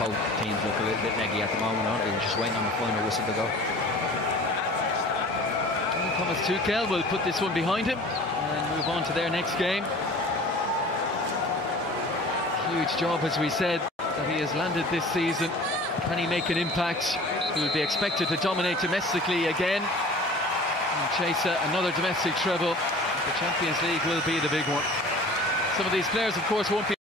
Both teams look a little bit neggy at the moment, aren't they? They're just waiting on the final whistle to go. And Thomas Tuchel will put this one behind him and move on to their next game. Huge job, as we said, that he has landed this season. Can he make an impact? He will be expected to dominate domestically again and chase another domestic treble. The Champions League will be the big one. Some of these players, of course, won't be